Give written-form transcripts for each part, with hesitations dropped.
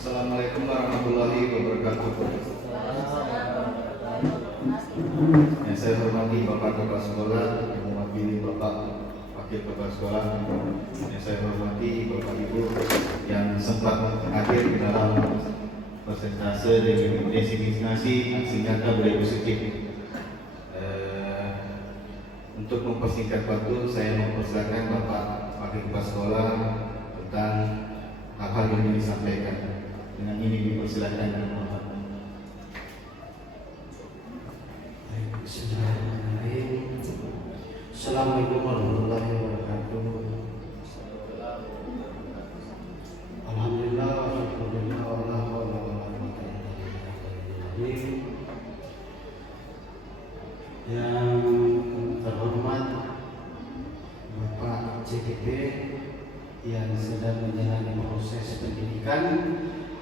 Assalamualaikum warahmatullahi wabarakatuh. Yang saya hormati Bapak Kepala Sekolah, yang mewakili Bapak Wakil Kepala Sekolah, yang saya hormati Bapak Ibu yang sempat hadir di dalam persentase designasi aksi nyata budaya positif. Untuk mempersingkat waktu, saya mempersilakan Bapak Wakil Kepala Sekolah tentang hal-hal yang ingin disampaikan. Dengan ini dipersilakan. Bismillahirrahmanirrahim. Assalamualaikum warahmatullahi wabarakatuh. Alhamdulillah, alhamdulillah, wala haula wala quwwata illa billah. Yang terhormat Bapak CGP yang sedang menjalani proses pendidikan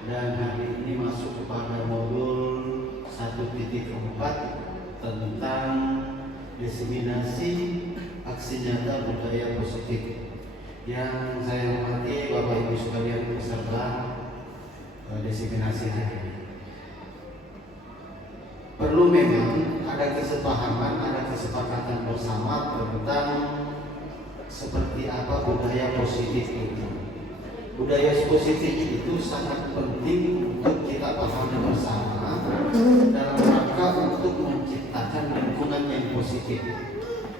dan hari ini masuk kepada modul 1.4 tentang diseminasi aksi nyata budaya positif. Yang saya hormati Bapak Ibu sekalian peserta diseminasi hari ini. Perlu memang ada kesepahaman, ada kesepakatan bersama tentang seperti apa budaya positif itu. Budaya positif itu sangat penting untuk kita pahami bersama dalam rangka untuk menciptakan lingkungan yang positif.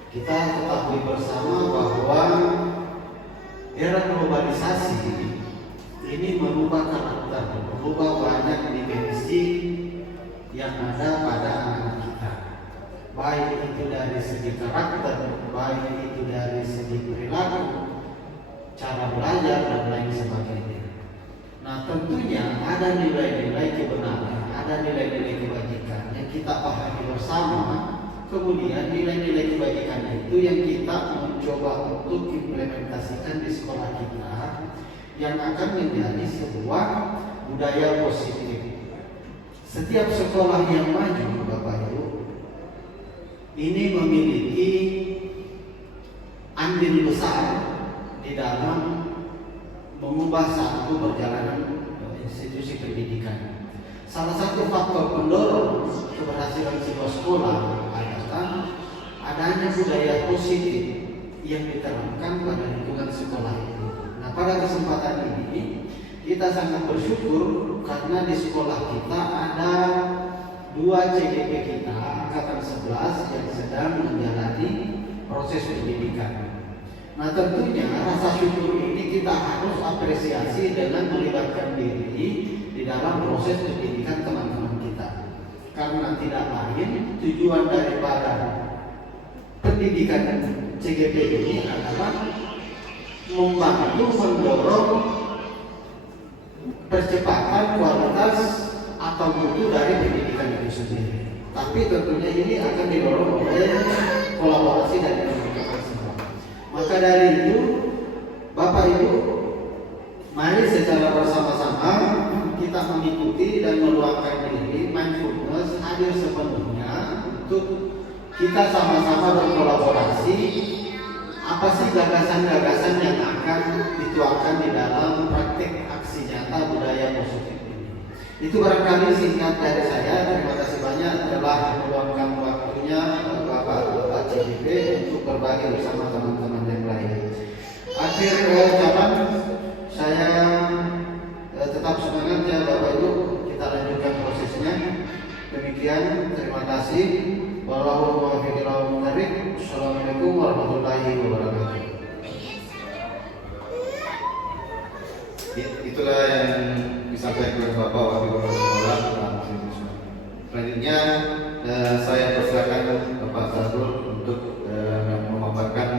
Kita ketahui bersama bahwa era globalisasi ini merubah karakter, merubah banyak dimensi yang ada pada anak kita. Baik itu dari segi karakter, baik itu dari segi perilaku, cara belajar dan lain sebagainya. Nah, tentunya ada nilai-nilai kebenaran, ada nilai-nilai kebajikan yang kita pahami bersama. Kemudian nilai-nilai kebajikan itu yang kita mencoba untuk implementasikan di sekolah kita, yang akan menjadi sebuah budaya positif. Setiap sekolah yang maju, Bapak Ibu, ini memiliki andil besar di dalam mengubah satu perjalanan institusi pendidikan. Salah satu faktor pendorong keberhasilan sebuah sekolah adalah adanya budaya positif yang diterapkan pada lingkungan sekolah itu. Nah, pada kesempatan ini kita sangat bersyukur karena di sekolah kita ada 2 CGP kita angkatan 11 yang sedang menjalani proses pendidikan. Nah, tentunya rasa syukur ini kita harus apresiasi dengan melibatkan diri di dalam proses pendidikan teman-teman kita. Karena tidak lain tujuan daripada pendidikan CGP ini adalah membantu mendorong percepatan kualitas atau mutu dari pendidikan itu sendiri. Tapi tentunya ini akan didorong oleh kolaborasi dari teman-teman semua. Maka dari itu, Bapak Ibu, mari secara bersama-sama kita mengikuti dan meluangkan diri, mindfulness hadir sepenuhnya untuk kita sama-sama berkolaborasi. Apa sih gagasan-gagasan yang akan dituangkan di dalam praktik aksi nyata budaya positif ini? Itu barangkali singkat dari saya. Terima kasih banyak telah meluangkan waktunya Bapak CGP untuk berbagi bersama teman-teman yang lain. Akhir ucapan saya tetap semangat ya Bapak Ibu, kita lanjutkan prosesnya. Demikian, terima kasih. Assalamualaikum warahmatullahi wabarakatuh. Itulah yang disampaikan oleh Bapak Wakil Kepala Sekolah. Selanjutnya saya persilakan Bapak Sarul untuk memaparkan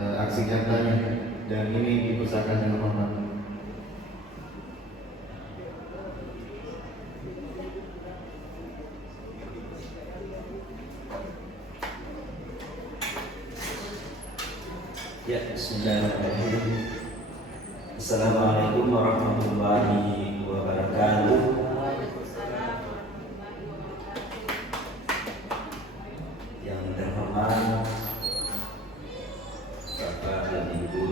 aksi nyatanya, dan ini dipersilakan dengan hormat. Ya, bismillahirrahmanirrahim. Assalamualaikum warahmatullahi wabarakatuh. Yang terhormat Bapak dan Ibu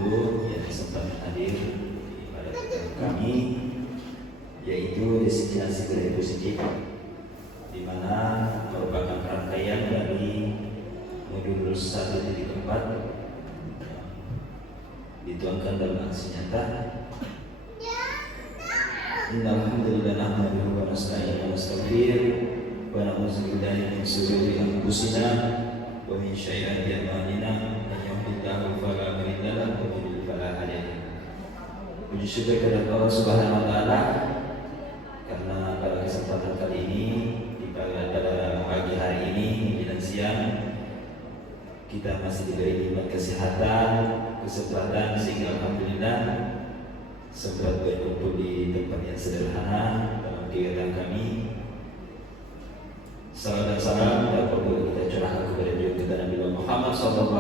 yang sempat hadir pada kami, yaitu destinasi budaya positif, di mana merupakan rangkaian dari modul 1.4 dituangkan dalam aksi nyata. Innal hamdalillah nahmaduhu wa nasta'inuhu wa nastaghfiruh wa na'udzu billahi min shururi anfusina wa min sayyiati a'malina. Man yahdihillahu fala mudilla lahu wa man yudlil fala hadiya lahu. Puji syukur kepada Allah Subhanahu wa taala karena pada kesempatan kali ini pada pagi hari ini menjelang siang kita masih diberi nikmat kesehatan, kesempatan sehingga alhamdulillah sempat berkumpul di tempat yang sederhana dalam kegiatan kami. Salam dan salam dan berdoa kita curahkan kepada junjungan Nabi Muhammad SAW,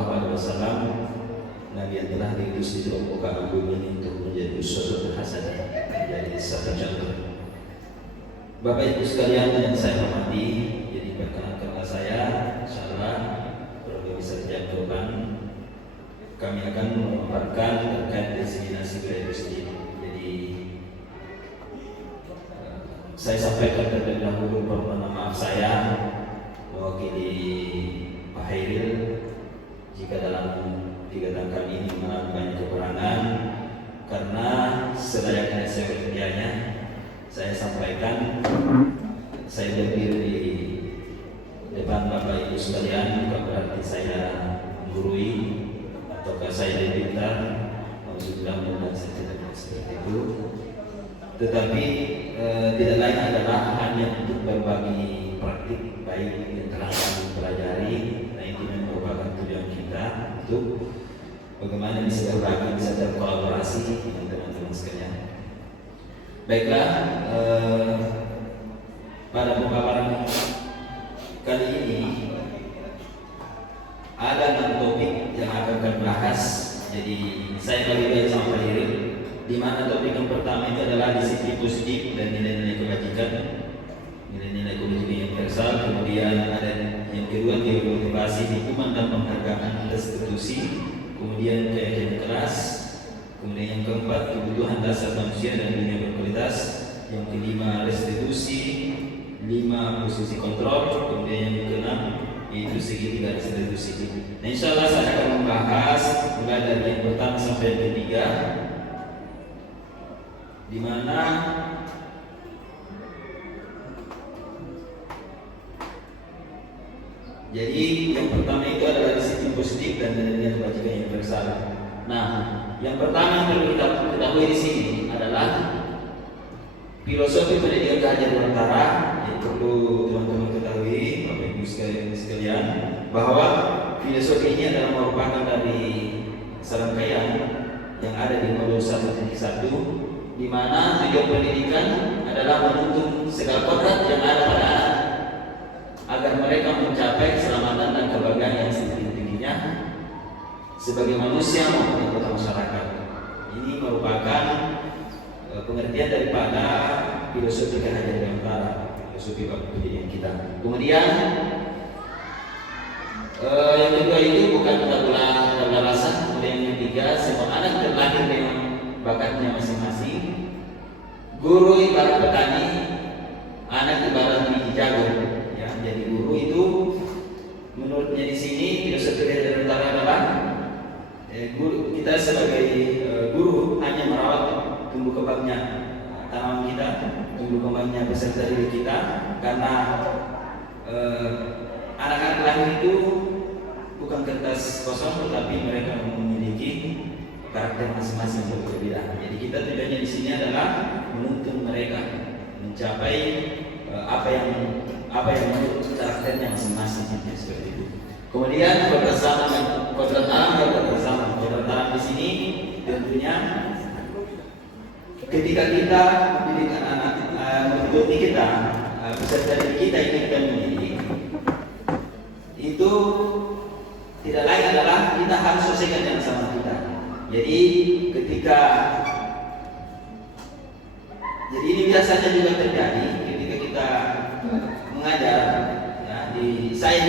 Nabi yang telah diutus di dalam muka bumi ini untuk menjadi uswatun hasanah, menjadi satu contoh. Bapak Ibu sekalian yang saya hormati, jadi perkenalkanlah saya, insyaallah kalau bisa dijawabkan, kami akan memaparkan terkait destinasi budaya positif. Jadi saya sampaikan terlebih dahulu permohonan maaf saya mewakili Pak Hairil jika dalam kegiatan kami ini mengalami banyak kekurangan, karena selayaknya saya bekerjanya saya sampaikan saya berdiri di depan Bapak Ibu sekalian bukan berarti saya menggurui ataukah saya lebih pintar, maksudnya dan saya tidak seperti itu, tetapi tidak lain adalah hanya untuk berbagi praktik baik yang telah kami pelajari. Nah, ini merupakan tujuan kita untuk bagaimana bisa berbagi, bisa berkolaborasi dengan teman-teman sekalian. Baiklah, pada pemaparan kali ini ada 6 topik yang akan kami bahas. Jadi saya bagi sama Pak Hairil, di mana topik yang pertama itu adalah disiplin positif dan nilai-nilai kebajikan, nilai-nilai kebajikan yang universal. Kemudian ada yang kedua teori motivasi, hukuman dan penghargaan restitusi. Kemudian keyakinan keras. Kemudian yang keempat kebutuhan dasar manusia dan dunia berkualitas. Yang kelima restitusi. 5 posisi kontrol. Kemudian yang keenam yaitu segitiga restitusi. Nah, insyaallah saya akan membahas mulai dari yang pertama sampai yang ketiga, di mana jadi yang pertama itu adalah disiplin positif dan nilai kebajikan universal. Nah, yang pertama yang perlu kita ketahui di sini adalah filosofi pendidikan kehajar Nusantara. Yang perlu teman-teman ketahui, Bapak Ibu sekalian, bahwa filosofi ini adalah merupakan dari serangkaian yang ada di modul 1.1, di mana tujuan pendidikan adalah menuntun segala kodrat yang ada pada anak agar mereka mencapai keselamatan dan kebahagiaan yang setinggi-tingginya sebagai manusia maupun anggota masyarakat. Ini merupakan pengertian daripada filosofi kehajaran Nusantara, filosofi pendidikan kita. Kemudian yang kedua itu bukan tabula rasa. Kemudian yang ketiga, semua anak terlahir dengan bakatnya masing-masing. Guru ibarat petani, anak ibarat biji jagung. Ya, jadi guru itu menurutnya di sini filosofi kehajaran Nusantara adalah guru, kita sebagai guru hanya merawat tumbuh kembangnya tanaman kita, tumbuh kembangnya peserta didik kita, karena anak-anak lahir itu bukan kertas kosong, tetapi mereka memiliki karakter masing-masing yang berbeda. Jadi kita tujuannya di sini adalah menuntun mereka mencapai apa yang menurut karakternya masing-masing, seperti itu. Kemudian kebersamaan, kodrat alam dan kebersamaan. Kodrat alam di sini tentunya ketika kita mendidik anak, mengikuti kita, peserta didik kita ini kita mendidik, itu tidak lain adalah kita harus selesaikan dengan sama kita. Jadi jadi ini biasanya juga terjadi ketika kita mengajar. Ya, saya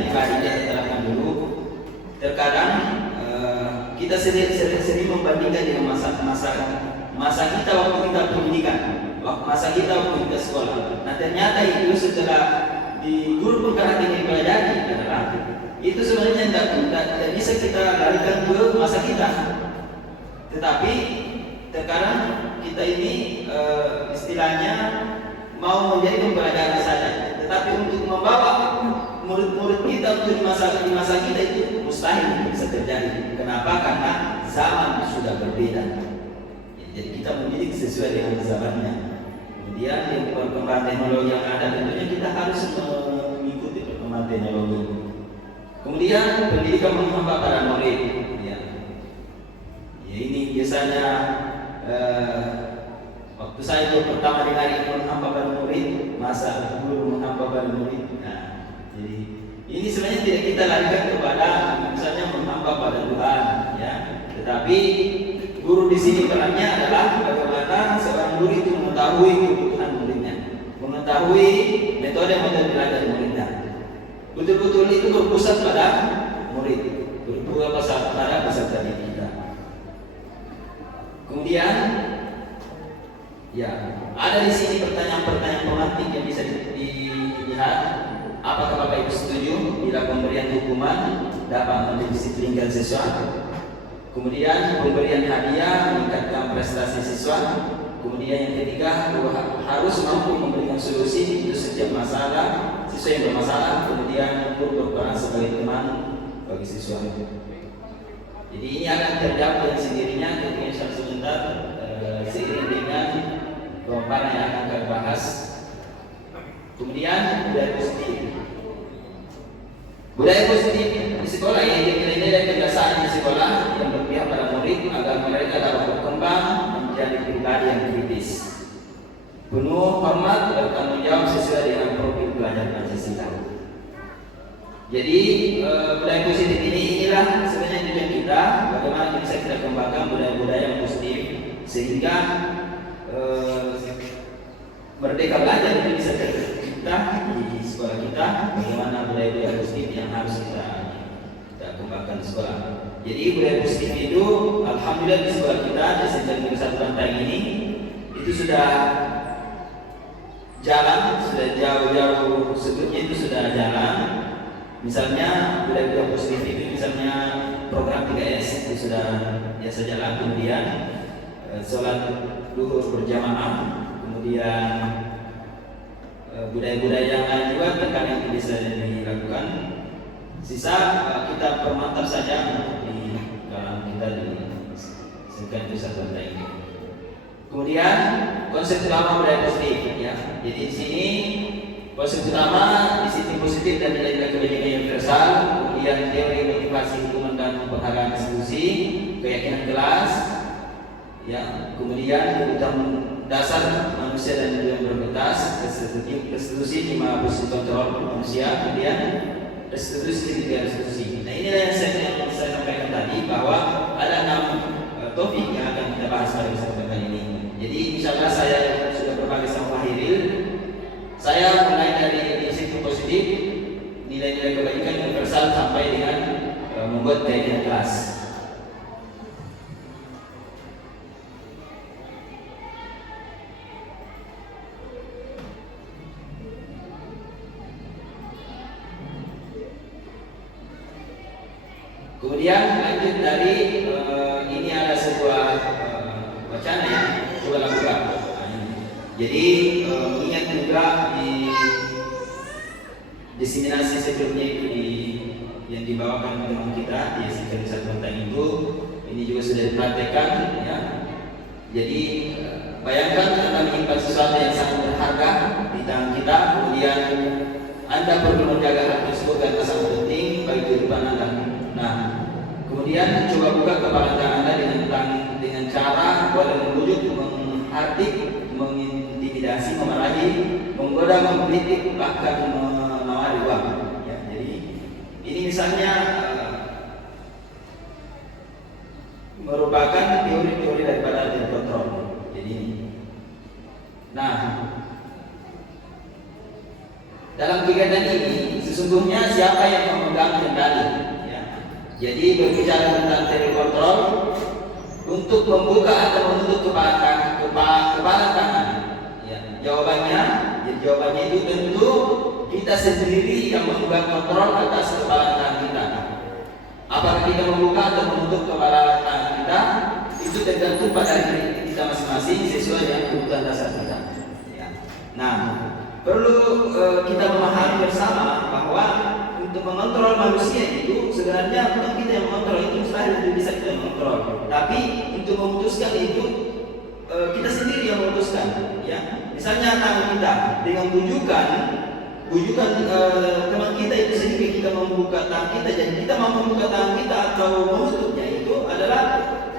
pribadi terapkan dulu. Terkadang kita sering membandingkan dengan masa kita waktu kita pendidikan. waktu masa kita waktu kita sekolah. Nah ternyata itu setelah di guru pengkarat ini dipelajari adalah itu sebenarnya tidak bisa kita larikan ke masa kita. Tetapi terkadang kita ini istilahnya mau menjadi pembelajaran saja. Tetapi untuk membawa murid-murid kita untuk di masa kita itu mustahil bisa terjadi. Kenapa? Karena zaman sudah berbeda. Jadi kita mendidik sesuai dengan zamannya. Kemudian yang perkembangan teknologi yang ada tentunya kita harus mengikuti perkembangan teknologi. Kemudian pendidikan menghamba para murid. Ya, ini biasanya waktu saya itu pertama dengar menghamba para murid, masa guru menghamba para murid. Nah, jadi ini sebenarnya tidak kita larikan kepada misalnya menghamba pada Tuhan, ya. Tetapi guru di sini perannya adalah bagaimana seorang guru itu mengetahui kebutuhan muridnya, mengetahui metode belajar muridnya. Betul-betul itu berpusat pada murid, berpusat pada peserta didik kita. Kemudian, ya ada di sini pertanyaan-pertanyaan pemantik yang bisa dilihat. Apakah Bapak Ibu setuju bila pemberian hukuman dapat mendisiplinkan siswa? Kemudian pemberian hadiah meningkatkan prestasi siswa. Kemudian yang ketiga, harus mampu memberikan solusi untuk setiap masalah siswa yang bermasalah. Kemudian guru berperan sebagai teman bagi siswa. Jadi ini akan terjawab dengan sendirinya ketika sebentar seiring dengan pemaparan yang akan kita bahas. Kemudian budaya positif. Budaya positif di sekolah ini nilai-nilai dan kebiasaan di sekolah yang berpihak pada murid agar mereka dapat berkembang menjadi pribadi yang kritis, penuh hormat, bertanggung jawab sesuai dengan profil pelajar Pancasila. Jadi budaya positif inilah sebenarnya tujuan kita, bagaimana bisa kita kembangkan budaya-budaya yang positif sehingga merdeka belajar itu bisa kita di sekolah kita, bagaimana budaya-budaya positif yang harus kita kembangkan di sekolah. Jadi budaya positif itu alhamdulillah di sekolah kita di sejak satu rantai ini itu sudah jalan, sudah jauh-jauh sebelumnya itu sudah jalan. Misalnya budaya positif itu misalnya program 3S itu sudah biasa jalan. Kemudian sholat duhur berjamaah, kemudian budaya-budaya yang lain juga terkadang bisa dilakukan. Sisa kita permantap saja di dalam kita di sekian pusat kota ini. Kemudian konsep utama budaya positif, ya. Jadi di sini konsep utama disiplin positif dan nilai-nilai kebajikan universal. Kemudian teori motivasi hukuman dan penghargaan institusi, keyakinan kelas, ya. Kemudian kebutuhan dasar manusia dan yang berbatasan, restitusi 5 posisi kontrol manusia, kemudian restitusi 3 restitusi. Nah inilah yang saya sampaikan tadi bahwa ada 6 topik yang akan kita bahas pada kesempatan kali ini. Jadi insyaallah saya sudah berbagi sama Pak Hiril. Saya mulai dari disiplin positif, nilai-nilai kebaikan universal sampai dengan membuat keyakinan kelas. Kemudian lanjut dari ini ada sebuah wacana yang coba lakukan. Jadi ingat juga di diseminasi sebelumnya itu yang dibawakan teman kita di Sekolah Satu Tentang itu, ini juga sudah dipraktekkan, ya. Jadi bayangkan Anda menyimpan sesuatu yang sangat berharga di tangan kita, kemudian Anda perlu menjaga hal tersebut karena sangat penting bagi kehidupan Anda. Nah, kemudian coba buka kepala Anda dengan cara boleh membujuk, menghardik, mengintimidasi, memarahi, menggoda, mengkritik, bahkan menawari uang. Ya, jadi ini misalnya merupakan teori-teori daripada agen kontrol. Jadi, nah dalam kegiatan ini sesungguhnya siapa yang memegang kendali? Jadi berbicara tentang teori kontrol untuk membuka atau menutup kepala tangan, Jawabannya, itu tentu kita sendiri yang membuat kontrol atas kepala tangan kita. Apakah kita membuka atau menutup kepala tangan kita, itu tergantung pada diri kita masing-masing sesuai dengan kebutuhan dasar kita. Ya. Nah, perlu kita memahami bersama bahwa untuk mengontrol manusia itu sebenarnya bukan kita yang mengontrol, itu mustahil bisa kita mengontrol. Tapi untuk memutuskan itu kita sendiri yang memutuskan. Ya, misalnya tangan kita dengan bujukan teman kita itu sendiri kita membuka tangan kita, jadi kita mau membuka tangan kita atau menutupnya itu adalah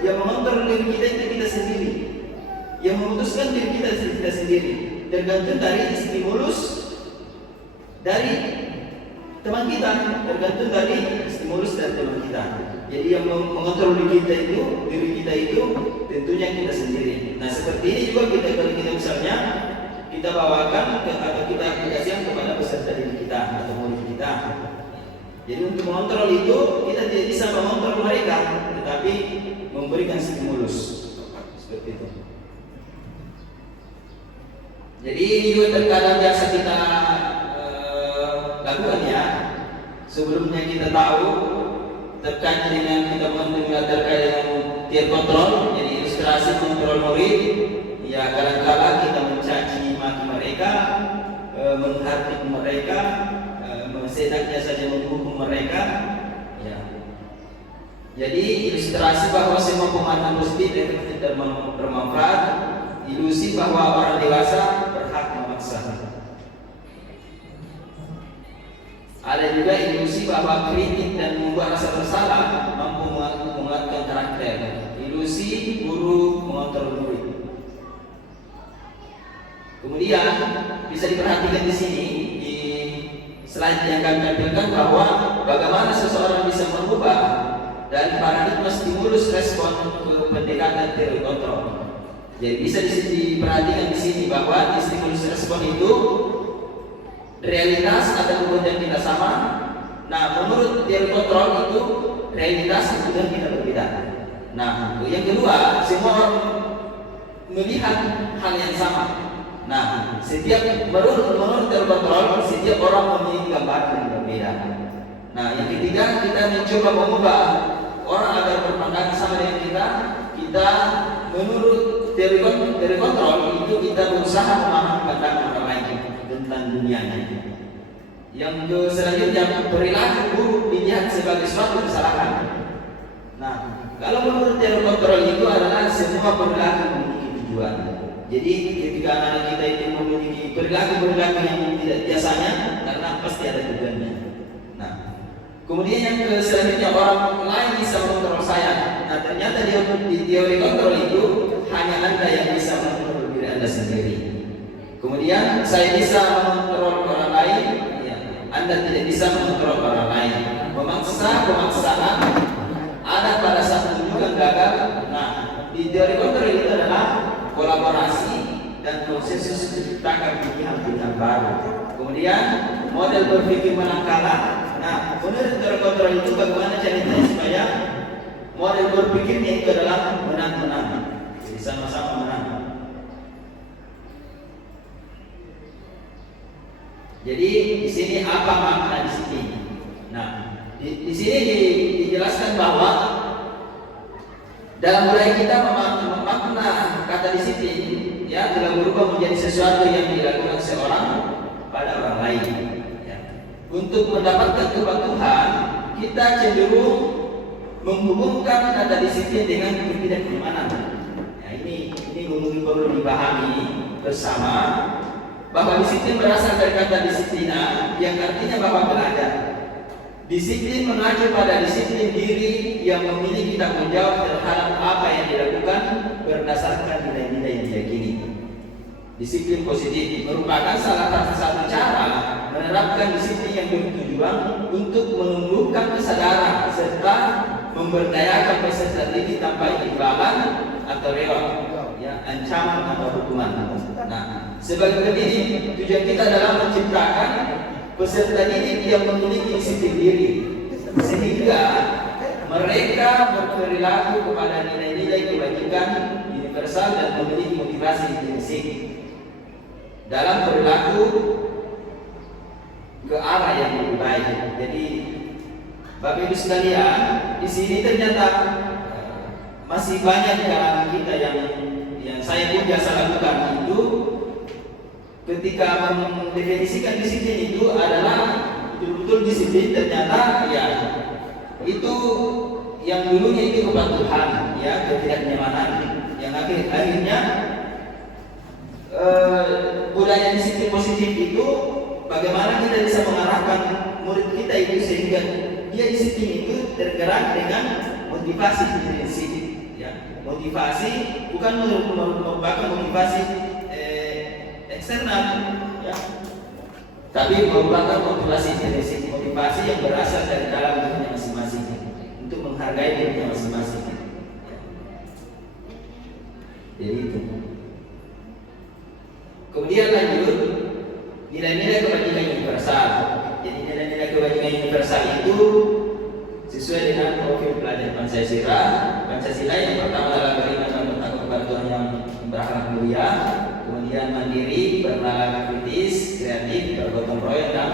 yang mengontrol diri kita itu kita sendiri, yang memutuskan diri kita sendiri, tergantung dari stimulus dari teman kita, tergantung dari stimulus dari teman kita. Jadi yang mengontrol diri kita itu tentunya kita sendiri. Nah seperti ini juga kalau kita misalnya kita bawakan atau kita aplikasikan kepada peserta didik kita atau murid kita. Jadi untuk mengontrol itu kita tidak bisa mengontrol mereka, tetapi memberikan stimulus seperti itu. Jadi ini juga terkadang biasa kita lakukan ya. Sebelumnya kita tahu terkait dengan kita mendengar terkait dengan peer control, jadi ilustrasi kontrol murid. Ya kadang-kala kita mencaci maki mereka, menghardik mereka, seenaknya saja menghukum mereka. Ya. Jadi ilustrasi bahwa semua pemahaman positif efektif dan bermanfaat, ilusi bahwa orang dewasa berhak memaksa. Ada juga ilusi bahwa kritik dan membuat rasa bersalah mampu menguatkan karakter. Ilusi guru mengontrol murid. Kemudian bisa diperhatikan di sini di slide yang kami tampilkan bahwa bagaimana seseorang bisa merubah dari paradigma stimulus respon ke pendekatan teori kontrol. Jadi bisa diperhatikan di sini bahwa di stimulus respon itu realitas atau kemudian kita sama. Nah, menurut teori kontrol itu realitas kemudian kita berbeda. Nah, yang kedua, semua orang melihat hal yang sama. Nah, menurut teori kontrol, setiap orang memiliki gambaran yang berbeda. Nah, yang ketiga, kita mencoba mengubah orang agar berpandangan sama dengan kita menurut teori kontrol itu kita berusaha memahami pandangan orang lain tentang dunianya. Yang selanjutnya, perilaku buruk dilihat sebagai suatu kesalahan. Nah, kalau menurut teori kontrol itu adalah semua perilaku memiliki tujuan. Jadi ketika anak kita itu memiliki perilaku yang tidak biasanya, karena pasti ada tujuannya. Nah, kemudian yang selanjutnya, orang lain bisa mengontrol saya. Nah, ternyata di teori kontrol itu hanya Anda yang bisa mengontrol diri Anda sendiri. Kemudian saya bisa mengontrol orang lain, ya, Anda tidak bisa mengontrol orang lain. Pemaksaan ada pada saat menunjukkan gagal. Nah, di teori kontrol itu adalah kolaborasi dan konsensus menciptakan pilihan baru. Kemudian model berpikir menang kalah. Nah, menurut teori kontrol itu bagaimana caranya supaya model berpikirnya itu adalah menang-menang, jadi sama-sama menang. Jadi di sini apa makna di sini? Nah, di sini dijelaskan bahwa dalam budaya kita memakna kata disiplin ya telah berubah menjadi sesuatu yang dilakukan seorang pada orang lain. Ya. Untuk mendapatkan kepatuhan, kita cenderung menghubungkan kata disiplin dengan ketidakkeimanan. Ya, ini mungkin perlu dipahami bersama bahwa disiplin berasal dari kata disiplina yang artinya bahwa belajar. Disiplin mengacu pada disiplin diri yang memiliki tanggung jawab terhadap apa yang dilakukan berdasarkan nilai-nilai yang diyakini. Disiplin positif merupakan salah satu cara menerapkan disiplin yang bertujuan untuk menumbuhkan kesadaran serta memberdayakan peserta didik tanpa imbalan atau rewel, ya, ancaman atau hukuman. Nah, sebagai pendidik, tujuan kita adalah menciptakan peserta didik yang memiliki disiplin diri, sehingga mereka berperilaku kepada nilai-nilai kebajikan universal dan memiliki motivasi intrinsik. dalam perilaku ke arah yang lebih baik. Jadi Bapak Ibu sekalian, di sini ternyata masih banyak di kalangan kita yang saya pun biasa lakukan itu ketika mendefinisikan disiplin itu adalah betul-betul disiplin, ternyata ya itu yang dulunya itu kepatuhan, ya, ketidaknyamanan, yang akhirnya budaya disiplin positif itu bagaimana kita bisa mengarahkan murid kita itu sehingga dia disiplin itu tergerak dengan motivasi intrinsik, ya. Motivasi bukan merupakan motivasi eksternal, ya, tapi merupakan motivasi intrinsik, motivasi yang berasal dari dalam dirinya masing-masing untuk menghargai dirinya masing-masing, ya. Jadi itu. Kemudian lanjut, nilai-nilai kebajikan universal. Jadi nilai-nilai kebajikan universal itu sesuai dengan profil pelajar Pancasila yang pertama adalah beriman dan bertakwa kepada Tuhan yang berakhlak mulia, kemudian mandiri, bernalar kritis, kreatif, bergotong royong dan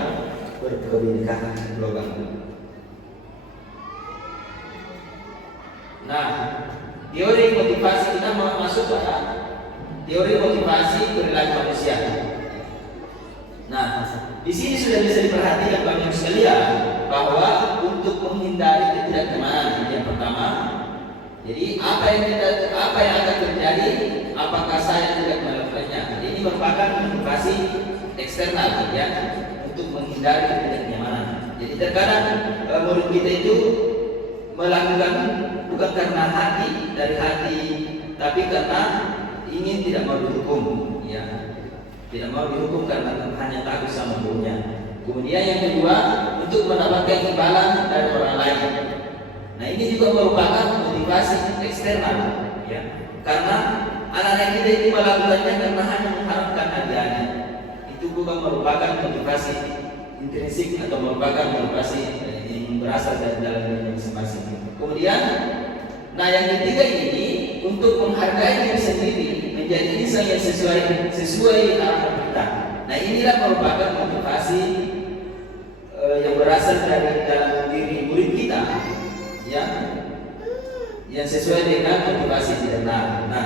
berkebinekaan global. Nah, teori motivasi kita masuk pada teori motivasi perilaku manusia. Nah, di sini sudah bisa diperhatikan Bapak Ibu sekalian bahwa untuk menghindari ketidaknyamanan yang pertama, jadi apa yang akan terjadi apakah saya tidak melakukannya. Ini merupakan motivasi eksternal, ya, untuk menghindari ketidaknyamanan. Jadi terkadang murid kita itu melakukan bukan karena dari hati, tapi karena ingin tidak mau dihukum, ya, tidak mau dihukum karena hanya takut sama gurunya. Kemudian yang kedua, untuk mendapatkan imbalan dari orang lain. Nah, ini juga merupakan motivasi eksternal, ya, karena anak-anak kita itu melakukannya karena hanya mengharapkan hadiahnya. Itu bukan merupakan motivasi intrinsik atau merupakan motivasi yang berasal dari dalam diri masing-masing. Kemudian, nah yang ketiga ini untuk menghargai diri sendiri, menjadi insan yang sesuai harapan kita. Nah, inilah merupakan motivasi yang berasal dari dalam diri murid kita, ya, yang sesuai dengan motivasi kita. Nah,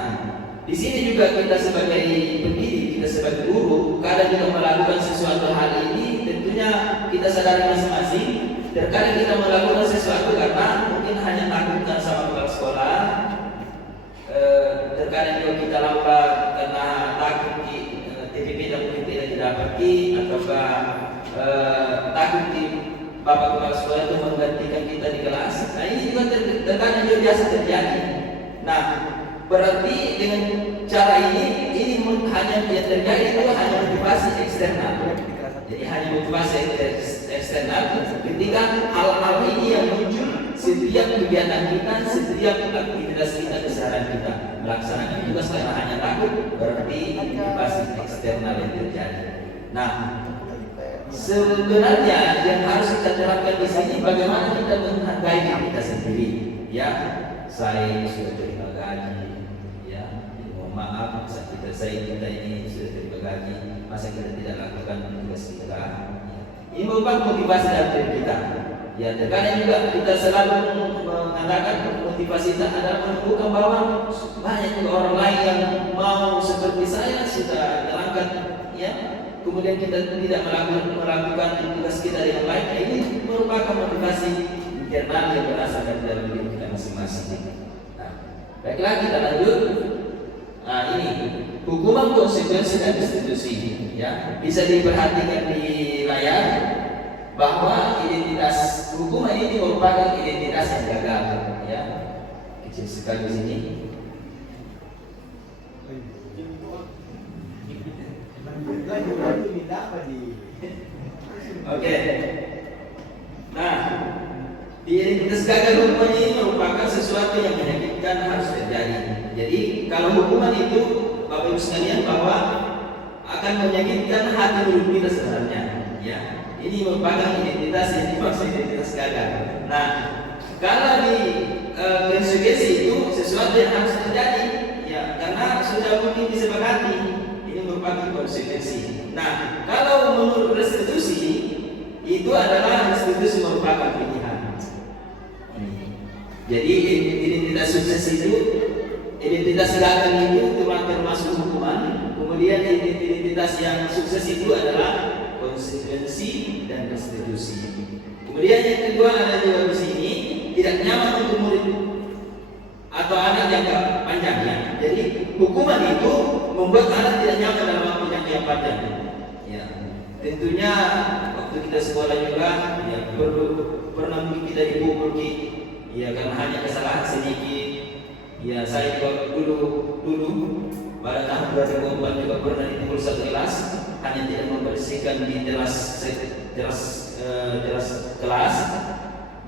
di sini juga kita sebagai pendidik, kita sebagai guru, kadang juga melakukan sesuatu hal ini, tentunya kita sadari masing-masing. Terkadang kita melakukan sesuatu karena mungkin hanya takutkan sama kepala sekolah. Terkadang juga kita lambat karena takut TPP mungkin tidak didapati, ataukah takut di bapak kepala sekolah itu menggantikan kita di kelas. Nah, ini juga terkadang juga biasa terjadi. Nah, berarti dengan cara ini hanya yang terjadi itu hanya motivasi eksternal. Jadi hanya motivasi eksternal ketika hal-hal ini yang muncul setiap kegiatan kita, setiap aktivitas kita, keseharian kita melaksanakan tugas karena hanya takut, berarti motivasi eksternal yang terjadi. Nah, sebenarnya yang harus kita terapkan di sini bagaimana kita menghargai diri kita sendiri. Ya, saya sudah terima gaji, ya, mohon maaf saya kita ini sudah terima gaji, masa kita tidak lakukan tugas kita. Ya. Ini merupakan motivasi dari diri kita. Ya, terkadang juga kita selalu mengatakan motivasi kita adalah menunjukkan bahwa banyak juga orang lain yang mau seperti saya sudah jalankan, ya. Kemudian kita tidak melakukan tugas kita dengan baik. Ini merupakan motivasi internal yang berasal dari dalam diri kita masing-masing. Nah, baiklah kita lanjut. Nah, ini hukuman konsekuensi dan institusi, ya, bisa diperhatikan di layar bahwa identitas hukuman ini merupakan identitas yang gagal, ya, kecil sekali di sini. Oke. Nah, di identitas gagal hukuman ini merupakan sesuatu yang menyakitkan harus terjadi. Jadi kalau hukuman itu Bapak Ibu sekalian bahwa akan menyakitkan hati murid kita sebenarnya, ya. Ini merupakan identitas yang dimaksud identitas gagal. Nah, kalau di konsekuensi itu sesuatu yang harus terjadi, ya, karena sudah mungkin disepakati. Ini merupakan konsekuensi konsekuensi. Nah, kalau menurut restitusi itu adalah restitusi merupakan pilihan. Jadi identitas sukses itu, identitas gagal itu termasuk hukuman. Kemudian identitas yang sukses itu adalah konsekuensi dan restitusi. Kemudian yang kedua ada juga di sini tidak nyaman untuk murid atau anak jangka panjangnya. Jadi hukuman itu membuat anak tidak nyaman dalam waktu jangka panjang. Ya, tentunya waktu kita sekolah juga ya pernah mungkin kita dipukul ya karena hanya kesalahan sedikit. Ya saya juga dulu pada tahun 2004 juga pernah dipukul satu kelas hanya tidak membersihkan di teras kelas.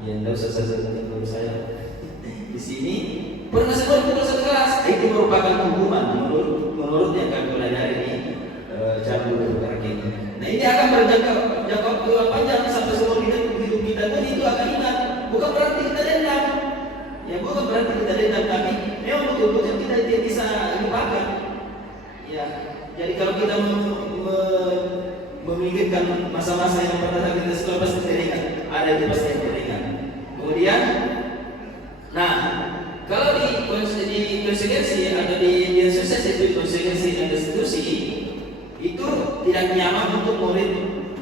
Ya tidak usah saya sebutkan saya di sini pernah sekolah dipukul satu kelas. Itu merupakan hukuman menurut yang kami pelajari di cabul ini. Nah ini akan berjangka waktu panjang sampai seumur hidup kita pun itu akan ingat. Bukan berarti kita dendam. Ya bukan berarti kita dendam, tapi memang betul-betul kita tidak bisa lupakan. Ya, jadi kalau kita memikirkan masa-masa yang pernah kita sekolah pasti teringat, ada di pasti yang teringat. Kemudian, nah kalau di konsekuensi atau di sukses itu konsekuensi dan restitusi itu tidak nyaman untuk murid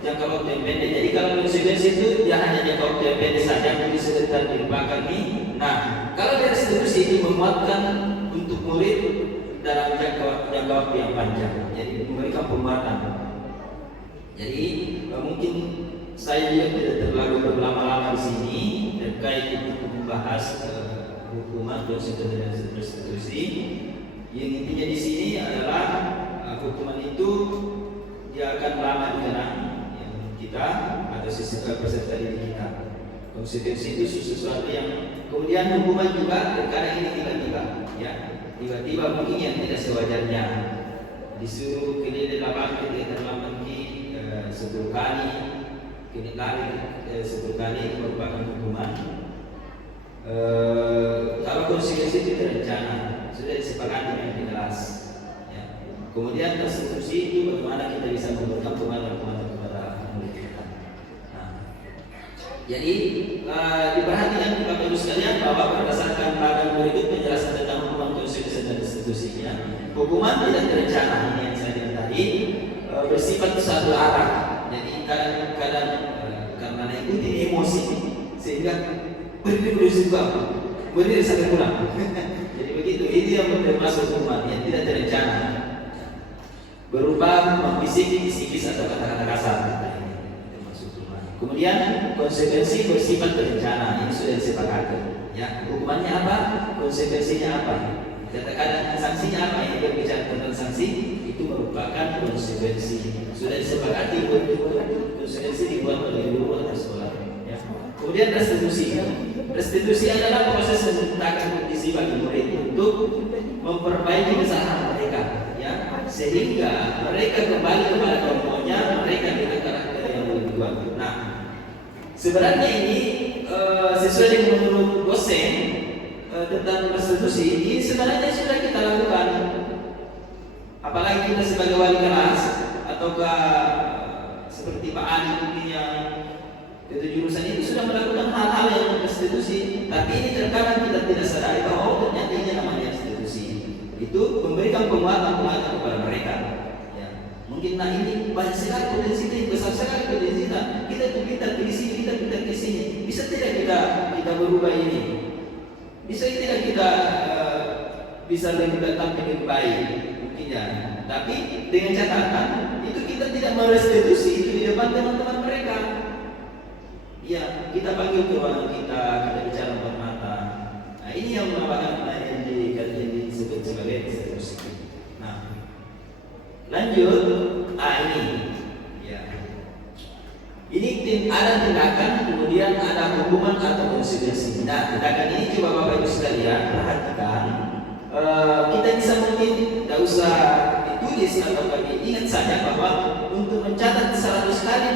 jangka waktu yang pendek. Jadi kalau konsekuensi itu dia hanya jangka waktu yang pendek saja, mungkin sebentar dilupakan nih. Nah, kalau dari restitusi itu memuatkan untuk murid dalam jangka waktu yang panjang. Jadi memberikan penguatan. Jadi mungkin saya juga tidak terlalu berlama-lama di sini terkait untuk membahas hukuman konsekuensi dan restitusi. Yang intinya di sini adalah hukuman itu dia akan lama dikenang kita atau peserta didik kita. Konsekuensi itu sesuatu yang kemudian hukuman juga terkadang ini tiba-tiba, ya tiba-tiba mungkin yang tidak sewajarnya disuruh keliling lapangan ketika terlambat 10 kali, kini lari 10 kali itu merupakan hukuman. Kalau konsekuensi itu terencana sudah disepakati dengan jelas. Ya. Kemudian restitusi itu bagaimana kita bisa memberikan hukuman kepada murid kita. Nah, jadi diperhatikan Bapak Ibu sekalian bahwa berdasarkan tabel berikut penjelasan tentang hukuman konsekuensi dan restitusinya, hukuman tidak terencana ini yang saya bilang tadi bersifat satu arah. Jadi kadang-kadang karena ikuti emosi sehingga berdiri juga berdiri sampai pulang. Jadi begitu, ini yang termasuk hukuman yang tidak terencana berupa membisik, psikis atau kata-kata kasar. Kemudian konsekuensi bersifat berencana, ini sudah disepakati. Ya, hukumannya apa? Konsekuensinya apa? Kata-kata sanksinya apa? Ini berbicara tentang sanksi, itu merupakan konsekuensi. Sudah disepakati konsekuensi dibuat oleh guru atau sekolah. Ya. Kemudian restitusi. Restitusi adalah proses menciptakan kondisi bagi murid untuk memperbaiki kesalahan mereka, ya, sehingga mereka kembali kepada kelompoknya, mereka dengan karakter yang lebih kuat. Nah, sebenarnya ini sesuai dengan menurut dosen tentang restitusi ini sebenarnya sudah kita lakukan. Apalagi kita sebagai wali kelas ataukah seperti Pak Ali mungkin yang itu jurusan itu sudah melakukan hal-hal yang restitusi, tapi ini terkadang kita tidak sadari bahwa ternyata ini namanya restitusi. Itu memberikan penguatan kepada mereka. Ya. Mungkin ini banyak sekali potensi ini, besar sekali potensi kita di sini, kita di sini. Bisa tidak kita berubah ini? Bisa tidak kita bisa lebih datang lebih baik? Mungkin ya. Tapi dengan catatan itu kita tidak merestitusi itu di depan teman-teman mereka. Ya, kita panggil ke ruangan kita bicara empat mata. Nah, ini yang merupakan yang disebut sebagai restitusi. Nah, lanjut, ini, ya, ini ada tindakan, kemudian ada hukuman atau konsekuensi. Nah, tindakan ini coba Bapak Ibu sekalian perhatikan. Kita bisa mungkin tidak usah ditulis atau ingat saja bahwa untuk mencatat 100 kali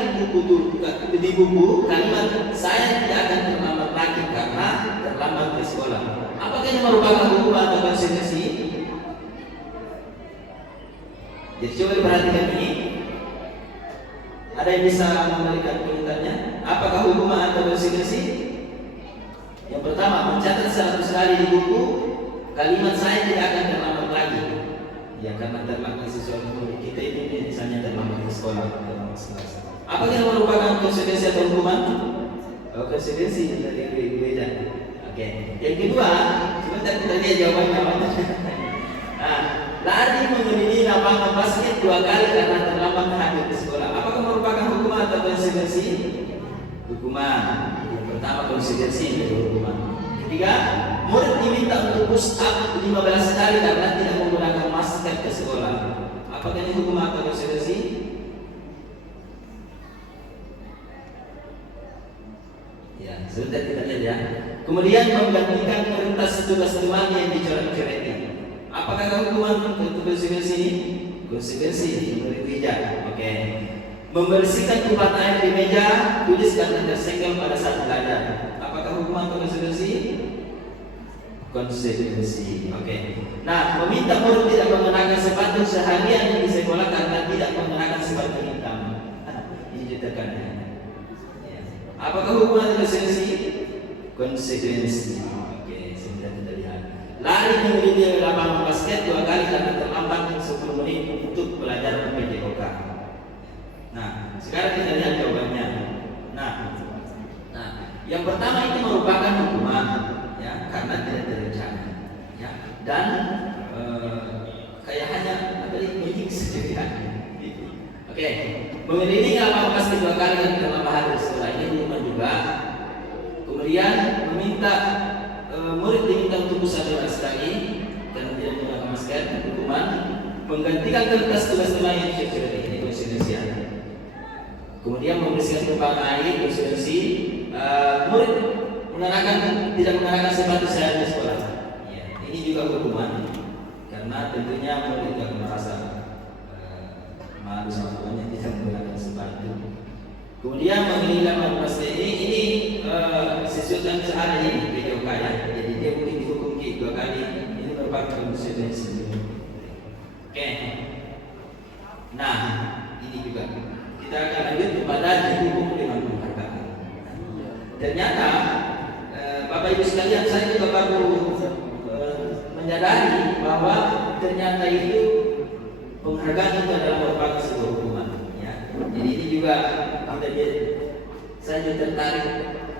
di buku kalimat saya tidak akan terlambat lagi karena terlambat ke sekolah. Apakah ini merupakan hukuman atau konsekuensi? Jadi coba diperhatikan ini. Ada yang bisa memberikan komentarnya? Apakah hukuman atau konsekuensi? Yang pertama, mencatat 100 kali di buku kalimat saya tidak akan terlambat lagi. Ya, karena terlambat sesuatu kita ini misalnya terlambat ke sekolah, terlambat kelas. Apakah yang merupakan konsekuensi atau hukuman? Oh, konsekuensi dari beda. Oke. Yang kedua, sebentar kita lihat jawabannya. Nah, lari mengelilingi lapangan basket 2 kali karena terlambat hadir ke sekolah. Apakah merupakan hukuman atau konsekuensi? Hukuman. Yang pertama konsekuensi, itu hukuman. Ketiga, murid diminta untuk push up 15 kali karena tidak menggunakan masker ke sekolah. Apakah ini hukuman atau konsekuensi? Ya, sebentar kita lihat ya. Kemudian menggantikan kertas tugas teman yang dicoret-coretin. Apakah hukuman untuk konsekuensi ini? Konsekuensi menurut bijak. Oke. Membersihkan tumpahan air di meja, tulis karena tersenggol pada saat belajar. Apakah hukuman atau konsekuensi? Konsekuensi. Oke. Nah, meminta murid tidak mengenakan sepatu seharian di sekolah karena tidak mengenakan sepatu hitam. Ini ditekannya. Ya. Apakah hukuman atau konsekuensi? Konsekuensi. Oke, sudah kita lihat. Lari mengelilingi lapangan basket 2 kali karena terlambat 10 menit untuk belajar PJOK. Nah, sekarang kita lihat jawabannya. Nah, yang pertama itu merupakan hukuman, ya, karena tidak terencana, ya, dan kayak hanya apa ini menyiksa saja. Oke, mengelilingi lapangan basket 2 kali karena terlambat hadir sekolah, ini hukuman juga. Kemudian meminta murid diminta untuk push up 15 kali karena tidak menggunakan masker, hukuman. Menggantikan kertas tugas teman yang dicoret-coret, ini konsekuensi. Kemudian membersihkan tumpahan air, konsekuensi. Murid tidak mengenakan sepatu sehari di sekolah. Ya, ini juga hukuman karena tentunya murid tidak merasa malu sama tuannya tidak menggunakan sepatu. Kemudian mengelilingi masjid ini sesuatu searah ini PJOK ya. Jadi dia mungkin dihukum 2 kali. Ini merupakan konsekuensi. Oke. Nah, ini juga kita akan lanjut kepada dihukum dengan penghargaan. Ternyata Bapak Ibu sekalian, saya juga baru menyadari bahwa ternyata itu penghargaan itu adalah merupakan sebuah hukuman. Ya. Jadi ini juga saya juga tertarik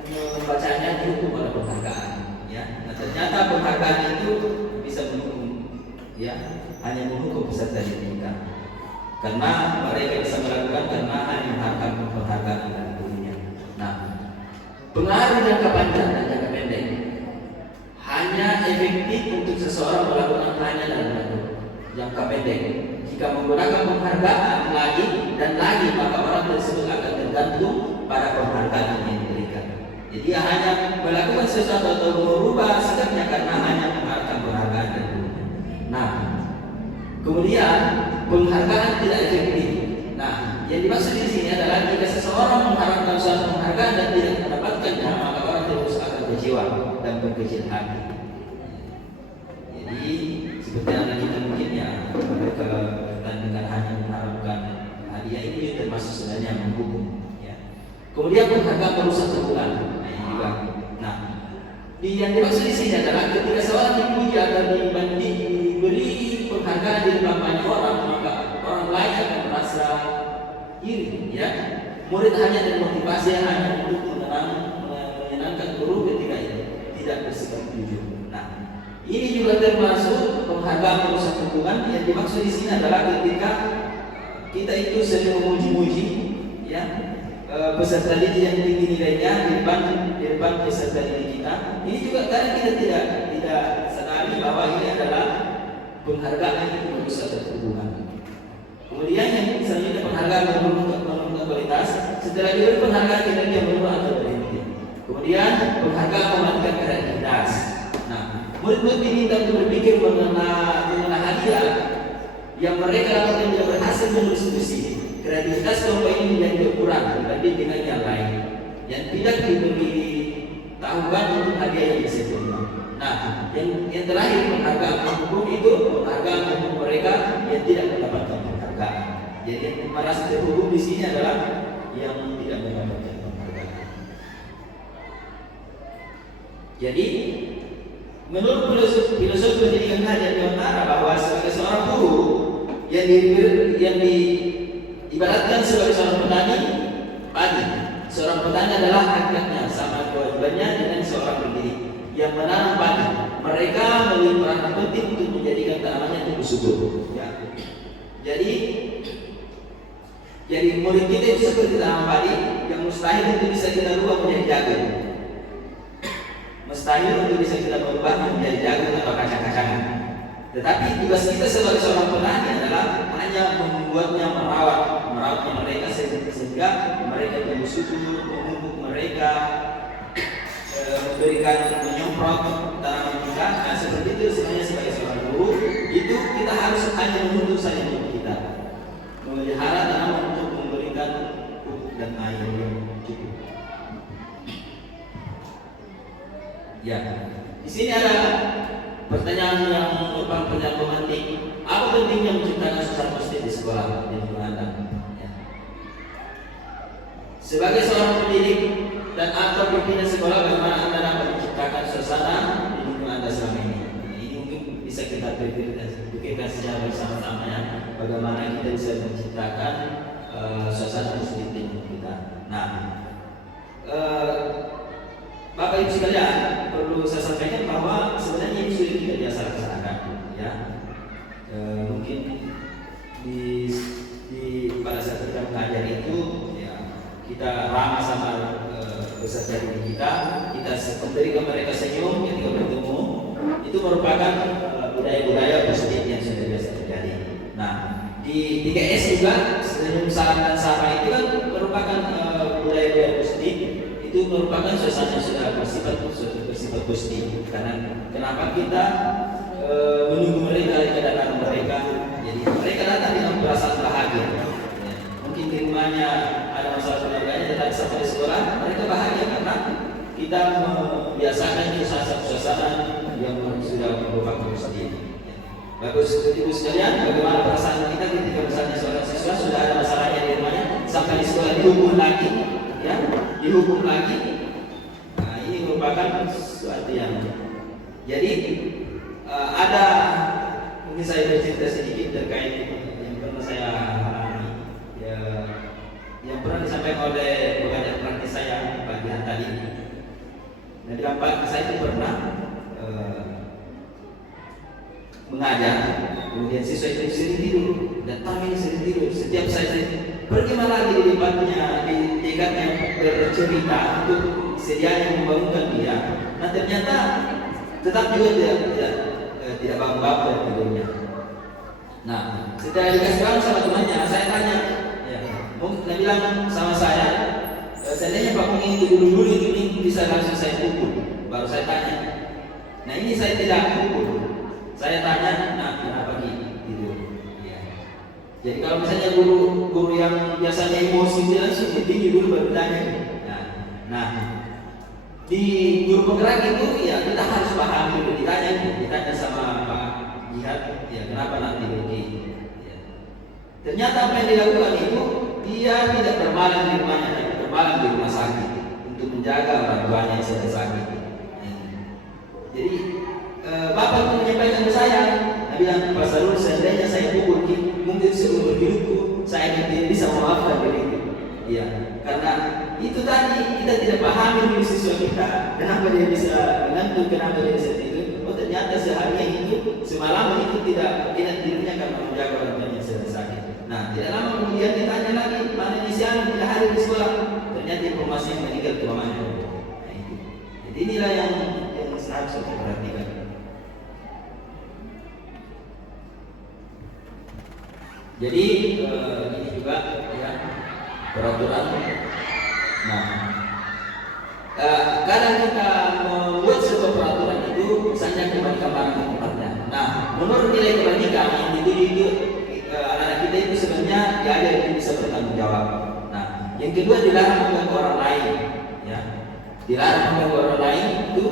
membacanya dihukum oleh penghargaan. Ya. Nah, ternyata penghargaan itu bisa menghukum, ya, hanya menghukum peserta didik kita. Karena mereka bisa melakukan karena hanya mengharapkan penghargaan dari dirinya. Nah, pengaruh jangka panjang dan jangka pendek hanya efektif untuk seseorang melakukan hanya dalam waktu jangka pendek. Jika menggunakan penghargaan lagi dan lagi, maka orang tersebut akan tergantung pada penghargaan yang diberikan. Jadi hanya melakukan sesuatu atau merubah sikapnya karena hanya mengharapkan penghargaan dari dirinya. Nah, kemudian penghargaan tidak efektif. Nah, yang dimaksud di sini adalah jika seseorang mengharapkan suatu penghargaan dan tidak mendapatkannya, maka orang terus akan kecewa dan berkecil hati. Jadi seperti anak kita mungkin ya, mereka dengan hanya mengharapkan hadiah ini termasuk sebenarnya menghukum. Ya. Kemudian penghargaan merusak hubungan. Nah, ini juga. Nah, yang dimaksud di sini adalah ketika seorang dipuji atau diberi penghargaan di depan banyak orang, maka orang lain akan merasa iri, ya. Murid hanya termotivasi hanya untuk menyenangkan guru ketika itu tidak bersikap jujur. Nah, ini juga termasuk penghargaan merusak hubungan. Yang dimaksud di sini adalah ketika kita itu sering memuji-muji, ya, peserta didik yang tinggi nilainya di depan peserta didik kita. Ini juga karena kita tidak sadari bahwa ini adalah penghargaan yang merusak hubungan. Kemudian yang selanjutnya penghargaan menurunkan kualitas. Setelah diberi penghargaan kinerja menurun atau berhenti. Kemudian penghargaan mematikan kreativitas. Nah, murid-murid diminta untuk berpikir mengenai hadiah yang mereka lakukan tidak berhasil menulis puisi. Kreativitas kelompok ini menjadi berkurang dibanding dengan yang lain yang tidak diberi tahuan untuk hadiah yang disebut. Nah, yang terakhir penghargaan hukum itu penghargaan hukum mereka yang tidak mendapatkan penghargaan. merasa terhubung di sini adalah yang tidak mendapatkan penghargaan. Jadi menurut filosofi pendidikan Nahdlatul Ulama bahwa sebagai seorang guru yang diibaratkan sebagai seorang petani padi. Seorang petani adalah hakikatnya sama kewajibannya dengan seorang pendidik yang menanam padi. Mereka memiliki peran penting untuk menjadikan tanamannya tumbuh subur. Ya. Jadi murid kita itu seperti tanaman padi yang mustahil untuk bisa kita rubah menjadi jagung. Mustahil untuk bisa kita berubah menjadi jagung atau kacang-kacangan. Tetapi tugas kita sebagai seorang petani adalah hanya membuatnya merawatnya mereka sehingga mereka tumbuh subur, memupuk mereka, memberikan menyemprot tanaman kita. Nah, seperti itu sebenarnya sebagai seorang guru itu kita harus hanya menuntut saja untuk kita memelihara tanaman untuk memberikan pupuk dan air yang cukup. Ya, di sini ada pertanyaan yang merupakan pertanyaan romantik. Apa pentingnya menciptakan suasana positif di sekolah di lingkungan Anda? Ya. Sebagai seorang pendidik dan atau pimpinan sekolah, bagaimana Anda dapat menciptakan suasana di lingkungan Anda selama ini? Ini mungkin bisa kita pikirkan secara bersama-sama ya. Bagaimana kita bisa menciptakan suasana positif di lingkungan kita. Nah, Bapak Ibu sekalian, perlu saya sampaikan bahwa sebenarnya ini sudah kita biasa laksanakan, ya. Mungkin pada saat kita mengajar itu, ya, kita ramah sama peserta didik kita memberikan mereka senyum ketika bertemu. Itu merupakan budaya-budaya positif yang sudah biasa terjadi. Nah, di 3S juga senyum, salam dan sapa itu kan merupakan budaya-budaya positif. Itu merupakan suasana yang sudah bersifat positif. Karena kenapa kita menunggu mereka kedatangan mereka? Jadi mereka datang dengan perasaan bahagia. Ya. Mungkin di rumahnya ada masalah keluarganya, tetapi sampai di sekolah mereka bahagia karena kita membiasakan suasana yang sudah merupakan positif. Ya. Bagus, Ibu sekalian, bagaimana perasaan kita ketika misalnya seorang siswa sudah ada masalahnya di rumahnya, sampai di sekolah dihukum lagi, ya, dihukum lagi. Nah, ini merupakan sesuatu yang jadi ada, mungkin saya bercerita sedikit terkait yang pernah saya alami, ya, yang pernah disampaikan oleh pengajar praktis saya pagi hari tadi. Nah, di tempat saya itu pernah mengajar, kemudian siswa itu sering tidur, datang ini sering tidur. Setiap saya pergi malah di depannya, di dekatnya bercerita untuk sedianya membangunkan dia. Nah, ternyata tetap juga tidak bangun-bangun dari tidurnya. Nah, setelah dikasih tahu sama temannya, saya tanya, ya, dia bilang sama saya, seandainya Pak Mung ini tidur dulu ini bisa langsung saya pukul. Baru saya tanya. Nah, ini saya tidak pukul. Saya tanya, nah kenapa tidur? Ya. Jadi kalau misalnya guru yang biasanya emosi dia langsung tinggi dulu baru tanya. Nah, di guru penggerak itu ya kita harus paham dulu, ditanya sama Pak Jihad, ya kenapa nanti begini? Ya. Ternyata apa yang dilakukan itu dia tidak bermalam di rumahnya, tapi bermalam di rumah sakit untuk menjaga orang tuanya yang sedang sakit. Ya. Jadi Bapak menyampaikan ke saya, dia bilang, Pak Sarul, seandainya saya pukul mungkin seumur hidupku saya tidak bisa memaafkan diriku. Iya, karena itu tadi kita tidak pahami diri siswa kita, kenapa dia bisa mengantuk, kenapa dia bisa tidur. Oh, ternyata seharian itu, semalam itu tidak tidurnya karena menjaga orang tuanya yang sedang sakit. Nah, tidak lama kemudian ditanya lagi, mana ini siang tidak hadir di sekolah. Ternyata informasi yang meninggal ke mamanya. Nah, itu. Jadi inilah yang harus kita perhatikan. Jadi ini juga ya peraturan. Nah, kadang kita membuat sebuah peraturan itu misalnya kebalikan barang ke tempatnya. Nah, menurut nilai kebalikan yang itu anak-anak kita itu sebenarnya diajar untuk bisa bertanggung jawab. Nah, yang kedua dilarang mengganggu orang lain. Ya, dilarang mengganggu orang lain itu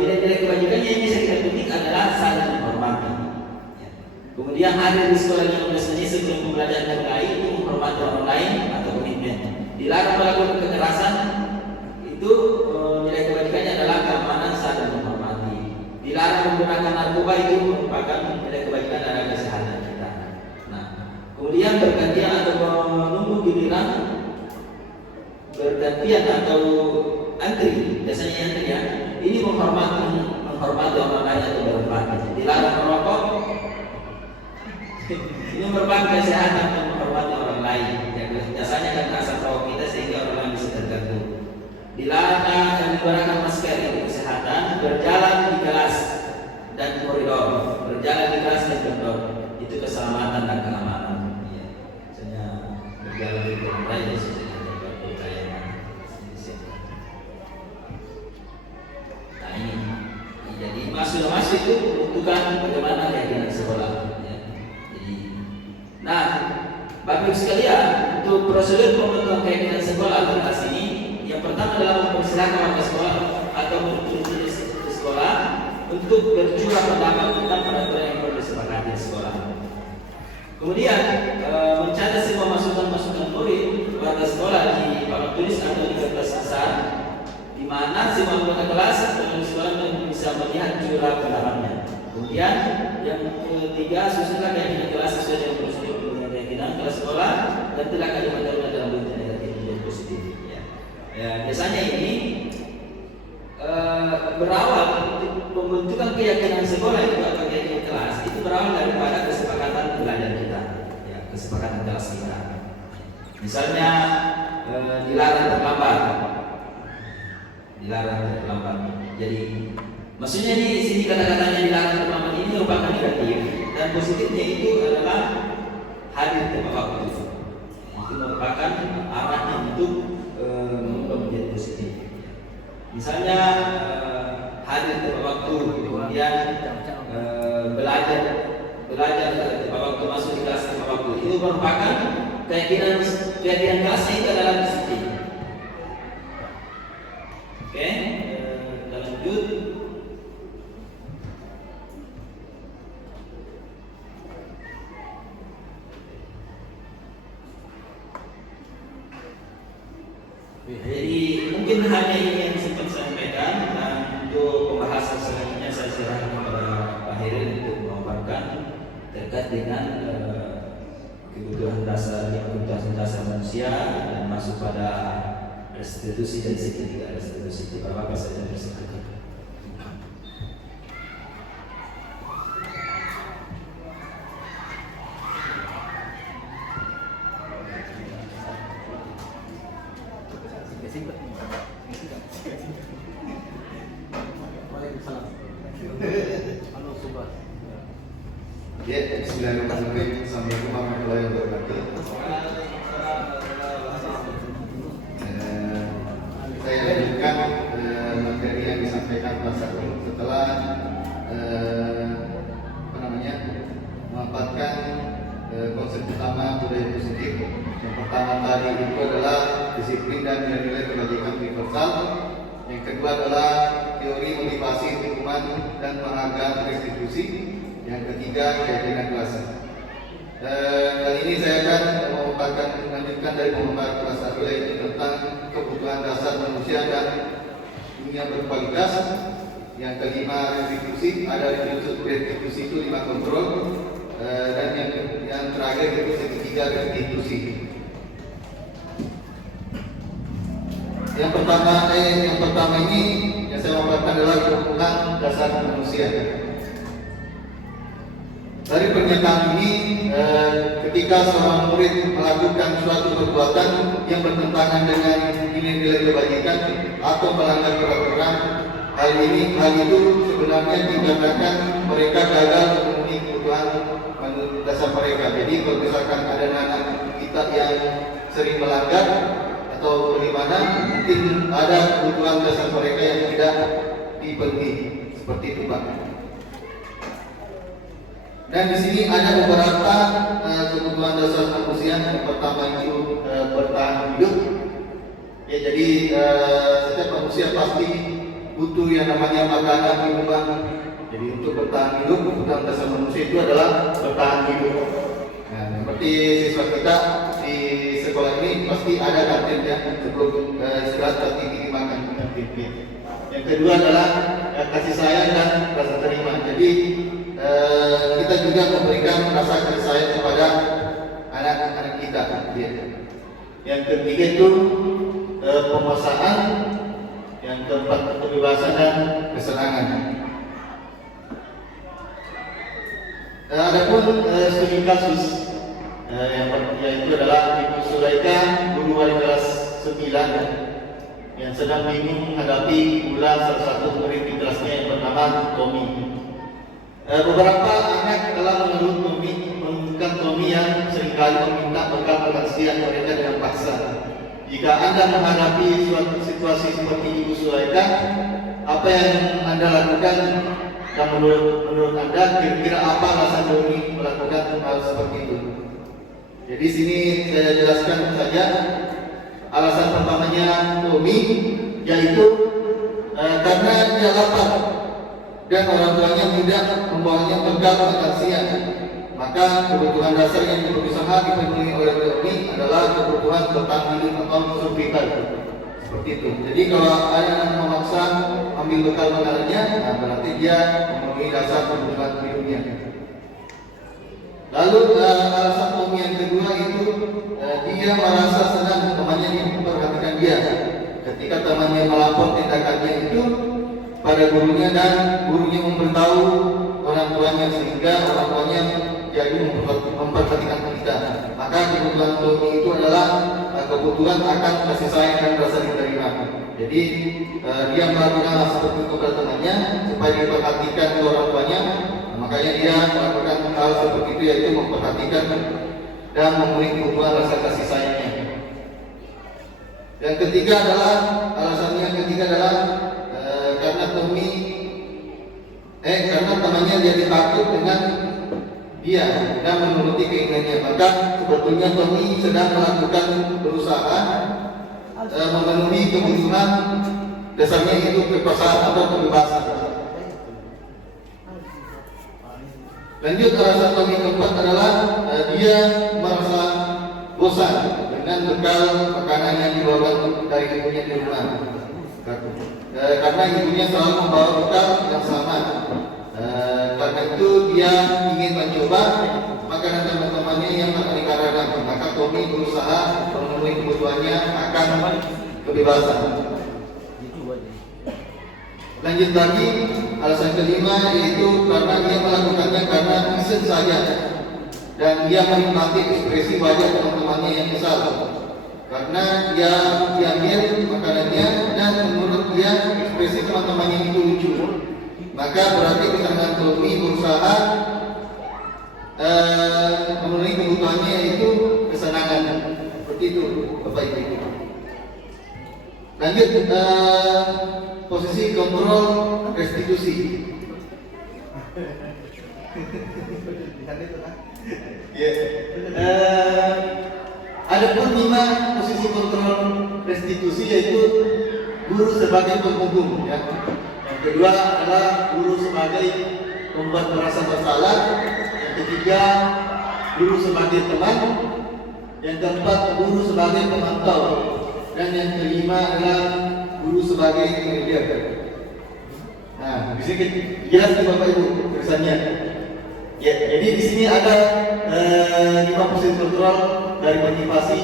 nilai-nilai kebajikan yang bisa kita petik adalah saling menghormati. Kemudian hadir di sekolah 15 menit sebelum pembelajaran mulai itu menghormati orang lain atau pemimpin. Dilarang melakukan kekerasan, itu nilai kebaikannya adalah keamanan, saling menghormati. Dilarang menggunakan narkoba, itu merupakan nilai kebaikan adalah kesehatan kita. Nah, kemudian bergantian atau menunggu giliran, bergantian atau antri, biasanya antri ya. Ini menghormati orang lain atau berempati. Dilarang merokok, ini merupakan kesehatan untuk menghormati orang lain. Biasanya kan asap rokok kita sehingga orang lain bisa terganggu. Dilarang dan menggunakan masker, itu kesehatan. Berjalan di kelas dan koridor, berjalan di kelas dan koridor, itu keselamatan dan keamanan. Ya, misalnya berjalan di koridor ya sudah berkayaan. Nah ini, jadi masuk itu menentukan bagaimana keyakinan sekolah. Ya. Jadi, nah, Bapak Ibu sekalian, untuk prosedur pembentukan keyakinan sekolah atas ini, yang pertama adalah mempersilahkan warga sekolah atau pimpinan sekolah untuk bercurah pendapat tentang peraturan yang perlu disepakati di sekolah. Kemudian mencatat semua masukan-masukan murid warga sekolah di papan tulis atau di kertas besar, di mana semua anggota kelas atau sekolah bisa melihat curah pendapatnya. Kemudian yang ketiga, susunlah keyakinan kelas sesuai dengan prosedur keyakinan kelas sekolah dan telah kalimat-kalimat dalam bentuk negatif dan positif. Ya, biasanya ini berawal untuk pembentukan keyakinan sekolah itu atau keyakinan kelas itu berawal daripada kesepakatan pelajar kita, ya, kesepakatan kelas kita. Misalnya dilarang terlambat, Jadi maksudnya di sini kata-katanya dilarang terlambat ini merupakan negatif, dan positifnya itu adalah hadir tepat waktu. Itu merupakan arahnya untuk menjadi positif. Misalnya hadir tepat waktu, kemudian belajar tepat waktu, masuk di kelas tepat waktu, itu merupakan keyakinan kelasnya itu adalah disiplin. Oke, kita lanjut. Jadi mungkin hanya ini yang sempat saya sampaikan, dan untuk pembahasan selanjutnya saya serahkan kepada Pak Heril untuk memaparkan terkait dengan kebutuhan dasar manusia dan masuk pada restitusi dan segitiga restitusi. Itu apa saja tersebut. Ya, bismillahirrahmanirrahim. Assalamualaikum warahmatullahi wabarakatuh. Saya lanjutkan materi yang disampaikan Pak Sakur setelah memaparkan konsep utama budaya positif. Yang pertama tadi itu adalah disiplin dan nilai-nilai kebajikan universal. Yang kedua adalah teori motivasi hukuman dan penghargaan restitusi. Yang ketiga, keyakinan kelas. Kali ini saya akan melanjutkan dari pemaparan kelas 1 yaitu tentang kebutuhan dasar manusia dan dunia berkualitas. Yang kelima, restitusi. Ada restitusi itu 5 kontrol, dan yang terakhir itu ketiga restitusi. Yang pertama ini yang saya memaparkan adalah kebutuhan dasar manusia. Dari pernyataan ini, ketika seorang murid melakukan suatu perbuatan yang bertentangan dengan nilai-nilai kebajikan atau melanggar peraturan, hal itu sebenarnya dikatakan mereka gagal memenuhi kebutuhan dasar mereka. Jadi kalau misalkan ada anak kita yang sering melanggar atau bagaimana, mungkin ada kebutuhan dasar mereka yang tidak dipenuhi, seperti itu Pak. Dan di sini ada beberapa kebutuhan dasar manusia. Yang pertama itu bertahan hidup. Ya, jadi setiap manusia pasti butuh yang namanya makanan, minuman. Jadi untuk bertahan hidup, kebutuhan dasar manusia itu adalah bertahan hidup. Nah, seperti siswa kita di pasti ada kantinnya sebelum istirahat pasti dimakan kantinnya. Yang kedua adalah kasih sayang dan rasa terima. Jadi kita juga memberikan rasa kasih sayang kepada anak-anak kita. Yang ketiga itu penguasaan. Yang keempat kebebasan dan kesenangan. Adapun studi kasus yaitu adalah Ibu Sulaika, guru wali kelas 9 yang sedang bingung menghadapi pula salah satu murid di kelasnya yang bernama Tommy. Beberapa anak telah mengeluh Tommy yang seringkali meminta bekal makan siang mereka dengan paksa. Jika Anda menghadapi suatu situasi seperti Ibu Sulaika, apa yang Anda lakukan? Dan menurut Anda kira-kira apa alasan Tommy melakukan hal seperti itu? Jadi sini saya jelaskan saja. Alasan pertamanya Tommy yaitu karena dia lapar dan orang tuanya tidak membawanya bekal makan siang. Maka kebutuhan dasar yang berusaha dipenuhi oleh Tommy adalah kebutuhan bertahan hidup atau survival. Seperti itu. Jadi kalau ada yang memaksa ambil bekal makanannya, nah berarti dia memenuhi dasar kebutuhan hidupnya. Lalu alasan Tommy yang kedua itu dia merasa senang temannya memperhatikan dia. Ketika temannya melapor tindakannya itu pada gurunya dan gurunya memberitahu orang tuanya sehingga orang tuanya jadi memperhatikan kita. Maka kebutuhan Tommy itu adalah kebutuhan akan kasih sayang dan rasa diterima. Jadi dia melakukan hal seperti itu kepada temannya supaya diperhatikan oleh orang tuanya. Makanya dia melakukan hal seperti itu yaitu memperhatikan dan memenuhi kebutuhan rasa kasih sayangnya. Yang ketiga adalah karena Tommy karena temannya jadi takut dengan dia dan menuruti keinginannya. Maka sebetulnya Tommy sedang melakukan berusaha memenuhi kebutuhan dasarnya itu kekuasaan atau kebebasan. Lanjut, alasan Tommy keempat adalah dia merasa bosan dengan bekal makanan yang dibawa dari ibunya di rumah. Karena ibunya selalu membawa bekal yang sama. Karena itu dia ingin mencoba makanan teman-temannya yang aneka-ragam. Maka Tommy berusaha memenuhi kebutuhannya akan kebebasan. Lanjut lagi, alasan kelima yaitu karena dia melakukannya karena iseng saja dan dia menikmati ekspresi wajah teman-temannya yang kesal. Karena dia diambil makanannya dan menurut dia ekspresi teman-temannya itu lucu. Maka berarti kesenangan Tommy berusaha memenuhi kebutuhannya yaitu kesenangan. Seperti itu Bapak Ibu. Lanjut, posisi kontrol restitusi. Ada pun 5 posisi kontrol restitusi yaitu guru sebagai penghubung. Ya. Yang kedua adalah guru sebagai membuat merasa bersalah. Yang ketiga guru sebagai teman. Yang keempat guru sebagai pemantau. Dan yang kelima adalah guru sebagai mediator. Nah, di sini jelas nih Bapak Ibu tulisannya. Ya, jadi di sini ada 5 posisi kontrol dari motivasi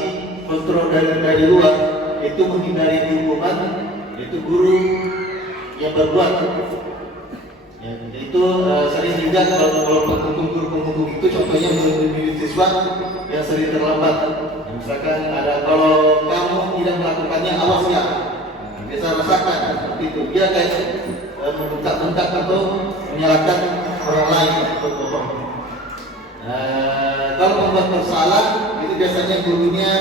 kontrol dari luar, itu menghindari hukuman, itu guru yang berbuat. Ya, itu sering juga kalau penghubung itu contohnya mendidik siswa yang sering terlambat. Misalkan ada kalau kamu tidak melakukannya awas ya, bisa rasakan seperti itu. Dia kayak membentak-bentak atau menyalahkan orang lain atau bohong. Kalau membuat bersalah itu biasanya gurunya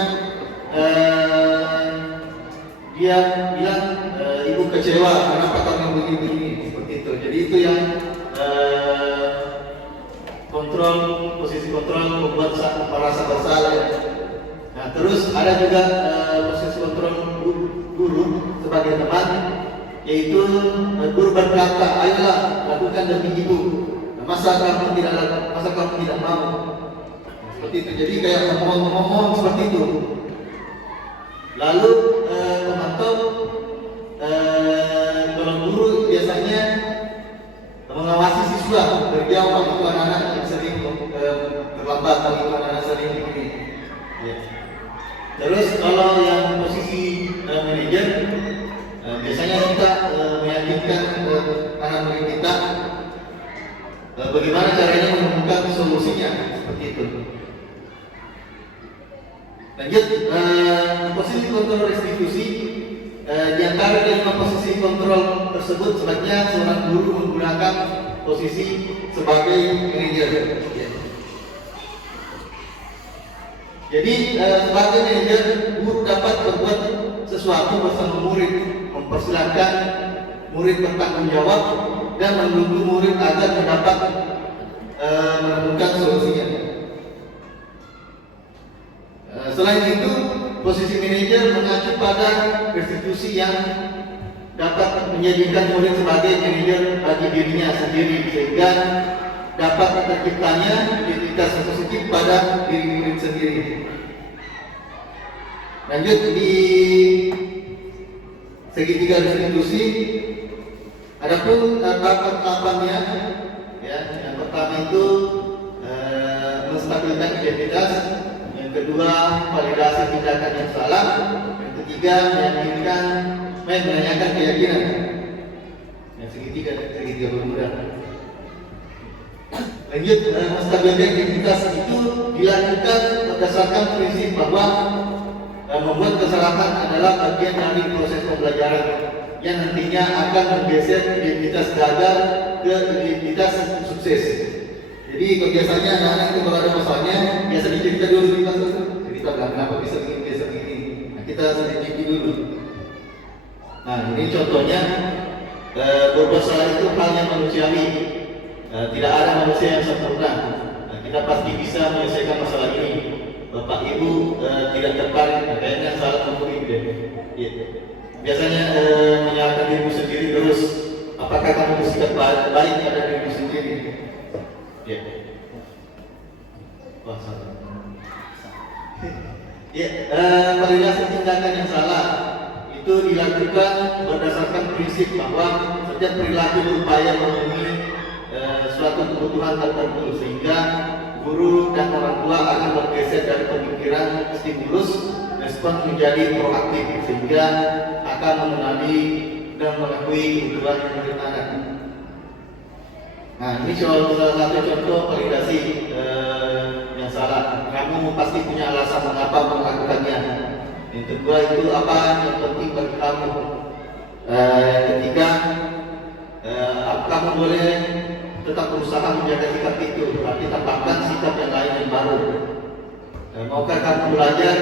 dia bilang ibu kecewa kenapa kamu begini seperti itu. Jadi itu yang kontrol, posisi kontrol membuat merasa bersalah. Nah, terus ada juga posisi kontrol guru sebagai teman, yaitu guru berkata, ayolah lakukan demi ibu. Masa kamu tidak mau? Seperti itu. Jadi kayak ngomong-ngomong seperti itu. Lalu pemantau, kalau guru biasanya mengawasi siswa berjauh itu anak-anak yang sering terlambat atau anak-anak sering ini. Ya. Terus kalau yang posisi manajer, biasanya kita meyakinkan anak murid kita bagaimana caranya menemukan solusinya seperti itu. Lanjut, posisi kontrol restitusi. Di antara 5 posisi kontrol tersebut, sebaiknya seorang guru menggunakan posisi sebagai manajer. Jadi sebagai manajer, guru dapat berbuat sesuatu bersama murid, mempersilahkan murid bertanggung jawab dan menunggu murid agar mendapat menemukan solusinya. Selain itu, posisi manajer mengacu pada restitusi yang dapat menjadikan murid sebagai manajer bagi dirinya sendiri, sehingga dapat terciptanya identitas positif pada diri murid sendiri. Lanjut di segitiga restitusi, adapun tahapan-tahapannya, ya, yang pertama itu menstabilkan identitas, yang kedua validasi tindakan yang salah, yang ketiga menanyakan keyakinan. Yang segitiga bermudah. Lanjut, menstabilkan identitas itu dilakukan berdasarkan prinsip bahwa membuat kesalahan adalah bagian dari proses pembelajaran yang nantinya akan menggeser identitas gagal ke identitas sukses. Jadi biasanya anak-anak itu kalau ada masalahnya biasa dicerita dulu di kelas, cerita kenapa bisa begini. Nah, kita selidiki dulu. Nah, ini contohnya berbuat salah itu hal yang manusiawi. Tidak ada manusia yang sempurna. Nah, kita pasti bisa menyelesaikan masalah ini. Bapak Ibu tidak tertarik, kayaknya salah memilih deh. Ya. Biasanya menyalahkan dirimu sendiri terus. Apakah kamu bersikap baik pada dirimu sendiri? Ya. Wah, salah. Ya, validasi tindakan yang salah itu dilakukan berdasarkan prinsip bahwa setiap perilaku berupaya memenuhi suatu kebutuhan tertentu, sehingga guru dan orang tua akan bergeser dari pemikiran stimulus respon menjadi proaktif, sehingga akan mengenali dan mengakui kebutuhan murid anak. Nah, ini salah satu contoh validasi yang salah. Kamu pasti punya alasan mengapa melakukannya. Yang kedua itu apa yang penting bagi kamu. Yang ketiga, kamu boleh tetap berusaha menjaga sikap itu, tapi tambahkan sikap yang lain yang baru. Maukah kamu belajar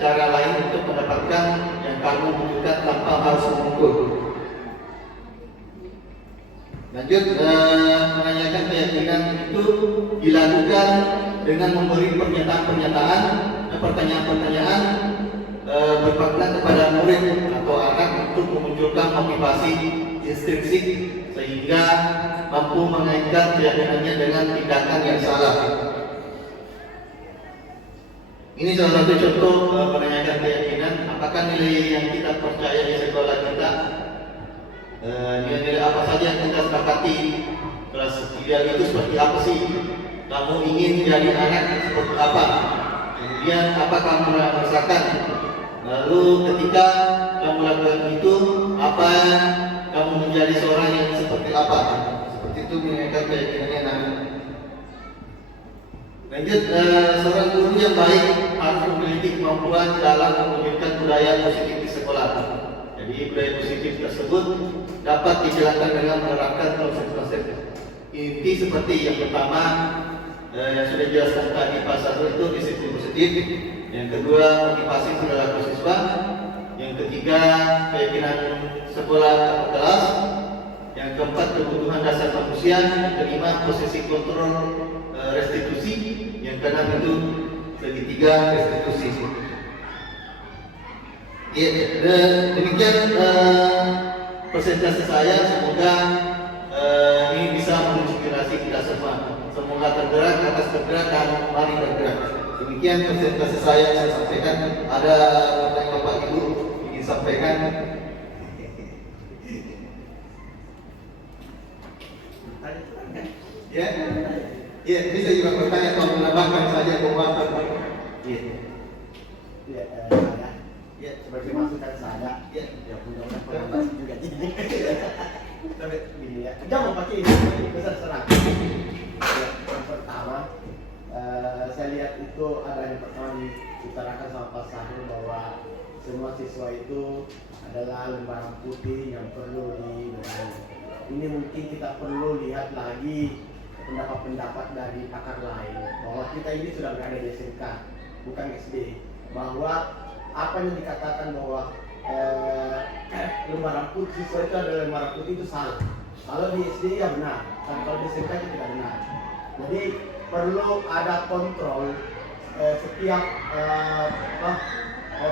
cara lain untuk mendapatkan yang kamu butuhkan tanpa harus memukul? Lanjut, menanyakan keyakinan itu dilakukan dengan memberi pernyataan-pernyataan, pertanyaan-pertanyaan bermakna kepada murid atau anak untuk memunculkan motivasi intrinsik sehingga mampu mengaitkan keyakinannya dengan tindakan yang salah. Ini salah satu contoh menanyakan keyakinan. Apakah nilai yang kita percaya di sekolah kita, nilai-nilai apa saja yang kita sepakati? Kelas ideal itu seperti apa sih? Kamu ingin menjadi anak seperti apa? Kemudian apa kamu merasakan? Lalu ketika kamu lakukan itu, apa kamu menjadi seorang yang seperti apa? Seperti itu menanyakan keyakinannya anak. Lanjut, seorang guru yang baik harus memiliki kemampuan dalam mewujudkan budaya positif di sekolah. Jadi budaya positif tersebut dapat dijalankan dengan menerapkan konsep-konsep inti seperti yang pertama yang sudah dijelaskan tadi Pak Sarul, itu disiplin positif. Yang kedua, motivasi perilaku siswa. Yang ketiga, keyakinan sekolah atau kelas. Yang keempat, kebutuhan dasar manusia. Yang kelima, posisi kontrol restitusi. Yang keenam itu segitiga restitusi. Ya, demikian presentasi saya. Semoga ini bisa menginspirasi kita semua. Semoga tergerak, atas tergerak, dan mari bergerak. Demikian presentasi saya sampaikan. Ada pertanyaan Bapak Ibu? disampaikan. Ya, ya bisa juga bertanya atau menambahkan saja pembahasan. Ya, Ya, sebagai masukan saya, ya mudah-mudahan pengalaman juga jadi. Tapi begini ya, jangan pakai ini besar serang. Ya, yang pertama, saya lihat itu ada yang pertama diutarakan sama Pak Sahrul bahwa semua siswa itu adalah lembaran putih yang perlu dibenahi. Ini mungkin kita perlu lihat lagi pendapat-pendapat dari pakar lain bahwa kita ini sudah berada di SMK, bukan SD, bahwa apa yang dikatakan bahwa lembaran putih siswa itu adalah lembaran putih itu salah. Kalau di SD ya benar, tapi kalau di SMK itu tidak benar. Jadi perlu ada kontrol setiap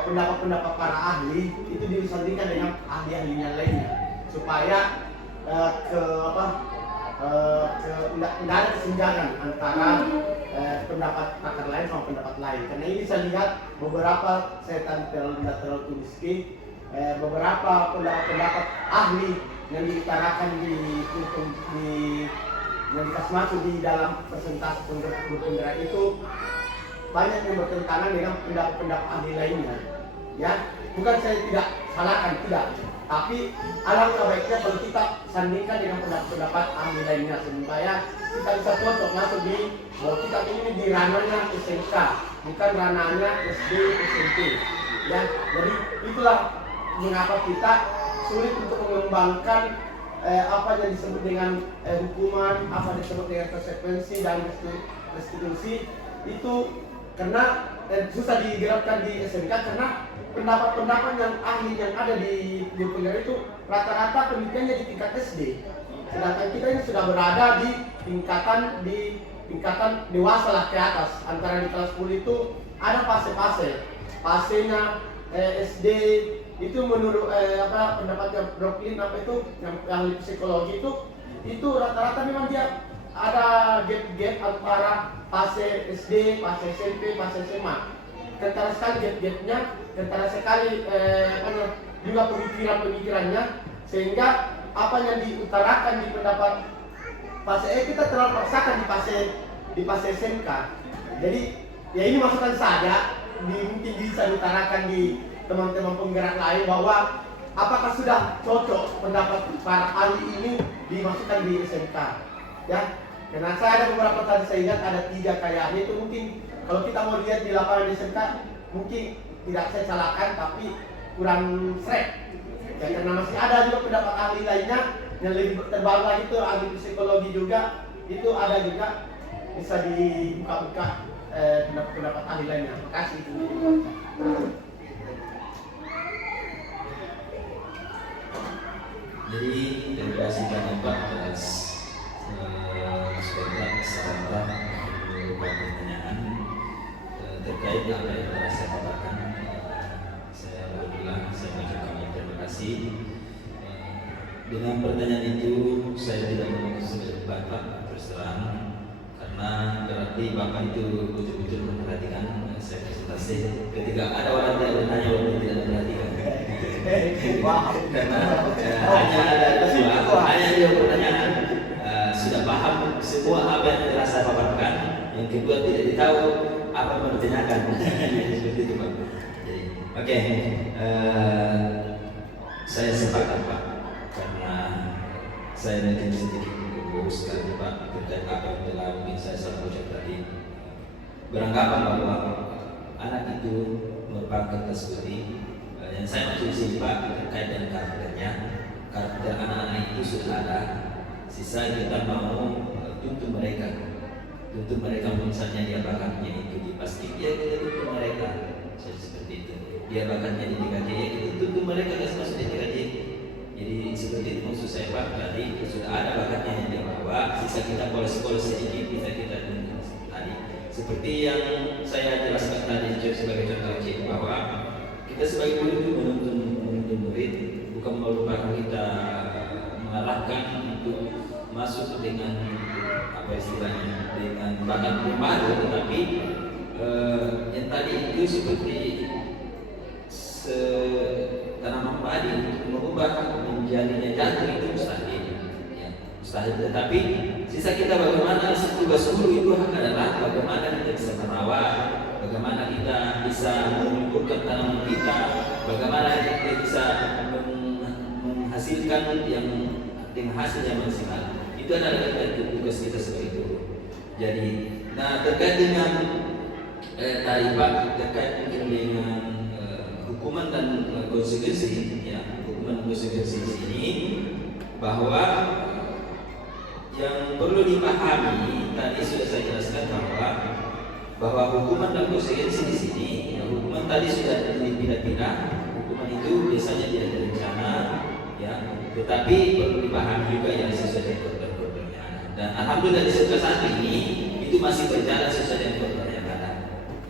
pendapat-pendapat para ahli itu disandingkan dengan ahli-ahlinya lainnya supaya tidak ada kesenjangan antara pendapat pakar lain sama pendapat lain. Karena ini saya lihat beberapa saya tidak terlalu tulis beberapa pendapat ahli yang diutarakan yang dikasih masuk di dalam presentasi penggerak itu banyak yang bertentangan dengan pendapat ahli lainnya. Ya, bukan saya tidak salahkan, tidak. Tapi alangkah baiknya kalau kita sandingkan dengan pendapat ahli lainnya supaya kita bisa cocok masuk di bahwa kita ini di ranahnya SMK, bukan ranahnya SD SMP. Ya, jadi itulah mengapa kita sulit untuk mengembangkan apa yang disebut dengan hukuman, apa yang disebut dengan konsekuensi dan restitusi itu karena susah digerakkan di SMK karena pendapat-pendapat yang ahli yang ada di guru penggerak itu rata-rata penelitiannya di tingkat SD, sedangkan kita ini sudah berada di tingkatan dewasa lah ke atas. Antara di kelas 10 itu ada fasenya SD itu menurut pendapatnya Brooklyn yang ahli psikologi itu rata-rata memang dia ada gap antara fase SD, fase SMP, fase SMA. Kentara sekali gap-gapnya, kentara sekali juga pemikirannya, sehingga apa yang diutarakan di pendapat fase kita terlalu paksakan di fase SMK. Jadi ya ini masukan saja, mungkin bisa diutarakan di teman-teman penggerak lain bahwa apakah sudah cocok pendapat para ahli ini dimasukkan di SMK. Ya, karena saya ada beberapa tadi saya ingat ada 3 kayaknya itu mungkin kalau kita mau lihat di lapangan di SMK mungkin tidak saya salahkan tapi kurang srek. Ya, karena masih ada juga pendapat ahli lainnya yang lebih terbaru lagi itu ahli psikologi juga itu ada juga bisa dibuka-buka pendapat ahli lainnya. Terima kasih. Jadi terima kasih banyak Pak atas saran pertanyaan terkait apa yang telah saya katakan. Saya alhamdulillah saya mengucapkan terima kasih. Dengan pertanyaan itu saya tidak memutus debat Pak, terus terang karena berarti Bapak itu betul-betul memperhatikan saya presentasi. Ketika ada orang yang bertanya orang tidak memperhatikan. Karena hanya dia pertanyaan sudah paham semua apa yang telah saya paparkan. Yang kedua tidak tahu apa yang ditanyakan. Seperti itu Pak. Jadi, oke. Saya sepakat Pak karena saya mungkin sedikit berurus sekali Pak terkait apa yang telah mungkin saya salah ucap tadi. Beranggapan bahwa anak itu merupakan kertas putih. Yang saya maksud di sini Pak terkait dengan karakternya, karakter anak-anak itu sudah ada. Sisa kita mau tuntut mereka misalnya dia bakatnya itu di pasti ya kita tuntut mereka seperti itu. Dia bakatnya di TKJ ya kita tuntut mereka kasih masuk di TKJ. Jadi seperti itu maksud saya Pak tadi sudah ada bakatnya yang dia bawa. Sisa kita poles-poles sedikit kita tuntut tadi. Seperti yang saya jelaskan tadi sebagai contoh kecil bahwa kita sebagai guru itu menuntun murid bukan melupakan kita mengarahkan untuk masuk dengan apa istilahnya dengan bakat yang baru, tetapi yang tadi itu seperti tanaman padi untuk merubah menjadinya jantung itu mustahil, ya, mustahil. Tetapi sisa kita bagaimana tugas guru itu adalah bagaimana kita bisa merawat, bagaimana kita bisa menumbuhkan tanaman kita, bagaimana kita bisa menghasilkan yang dengan hasil yang maksimal. Itu adalah tugas kita sebagai guru. Jadi, nah terkait dengan tadi Pak, terkait mungkin dengan hukuman dan konsekuensi, ya, hukuman dan konsekuensi di sini, bahwa yang perlu dipahami tadi sudah saya jelaskan bahwa hukuman dan konsekuensi di sini, ya, hukuman tadi sudah tidak, hukuman itu biasanya tidak terencana, ya, tetapi perlu dipahami juga yang sesuai dengan koridor yang ada. Dan alhamdulillah di saat ini itu masih berjalan sesuai dengan koridor yang ada,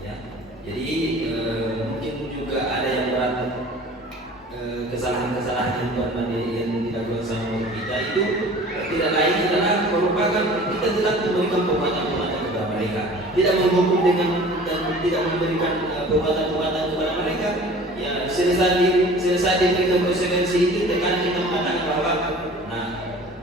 ya. Jadi mungkin juga ada yang berat, kesalahan-kesalahan yang dilakukan sama kita itu tidak lain adalah merupakan kita tidak memberikan penguatan kepada mereka, tidak menghukum dengan dan tidak memberikan penguatan kepada mereka. Ya, selesai diberikan konsekuensi itu, terkadang kita mengatakan bahwa, nah,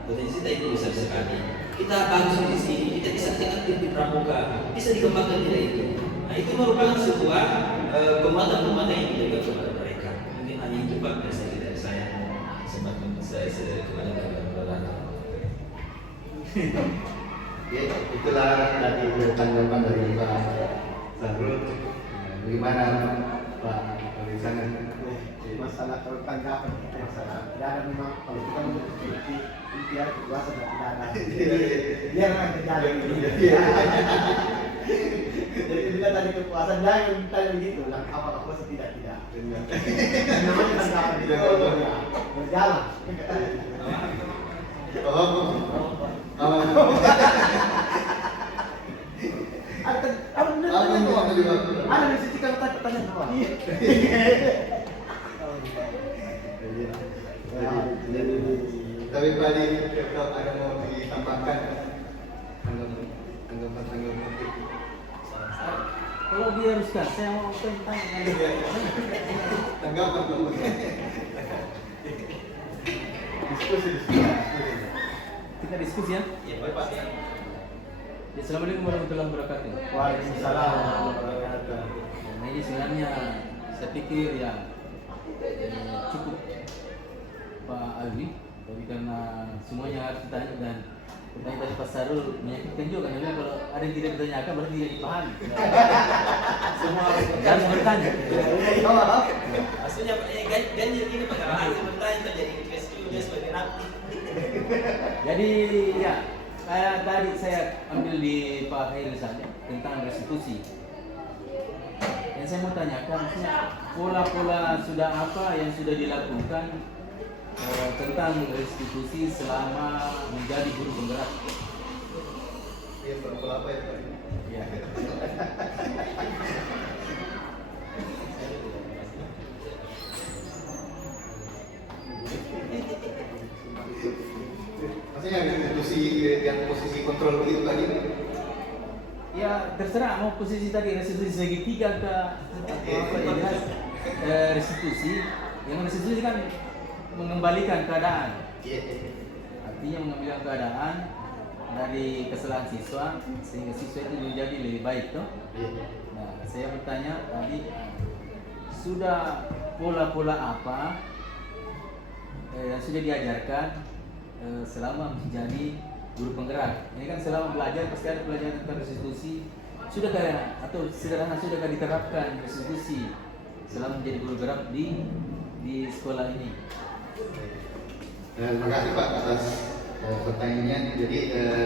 potensi kita itu besar sekali. Kita bagus di sini, kita bisa aktif di pramuka, bisa dikembangkan tidak itu. Nah, itu merupakan sebuah penguatan yang diberikan kepada mereka. Mungkin hanya itu Pak, dari saya. Semakin saya kepada Bapak. Ya, itulah tadi tanggapan dari Pak Sahrul. Bagaimana Pak dari sana? Masalah kalau tanggapan masalah pidana memang kalau kita memiliki ikhtiar kuasa dan pidana biar kan terjadi jadi bila tadi kepuasan dia yang minta begitu lah apa puasa tidak namanya tanggapan itu berjalan ada di sisi kalau tanya doang. Tapi Pak Adi, kalau ada mau ditambahkan tanggapan kalau diharuskan, saya mau tanya tanggapan diskusi. kita diskusi ya. Ya, Pak. Assalamualaikum warahmatullahi wabarakatuh. Waalaikumsalam warahmatullahi wabarakatuh. Nah, ini sebenarnya saya pikir ya cukup Pak Alwi, tapi karena semuanya harus ditanya dan pertanyaan tadi Pak Sarul menyakitkan juga karena kalau ada yang tidak ditanyakan berarti tidak dipahami. Semua harus bertanya. Maksudnya ganjil ini Pak, kalau harus bertanya jadi dia sebagai napi. Jadi ya, kayak tadi saya ambil di Pak Khairil saja tentang restitusi. Yang saya mau tanyakan, maksudnya pola-pola sudah apa yang sudah dilakukan tentang restitusi selama menjadi guru penggerak? Iya, pola apa ya Pak? Ya. Maksudnya yang posisi kontrol begitu tadi? Ya terserah mau posisi tadi restitusi segitiga ke atau apa ya jelas restitusi. Yang restitusi kan mengembalikan keadaan. Artinya mengambil keadaan dari kesalahan siswa sehingga siswa itu menjadi lebih baik toh. Nah, saya bertanya tadi sudah pola-pola apa yang sudah diajarkan selama menjadi guru penggerak. Ini kan selama belajar pasti ada pelajaran tentang restitusi. Sudah atau sederhana sudah diterapkan restitusi selama menjadi guru penggerak di sekolah ini? Terima kasih Pak atas pertanyaannya. Jadi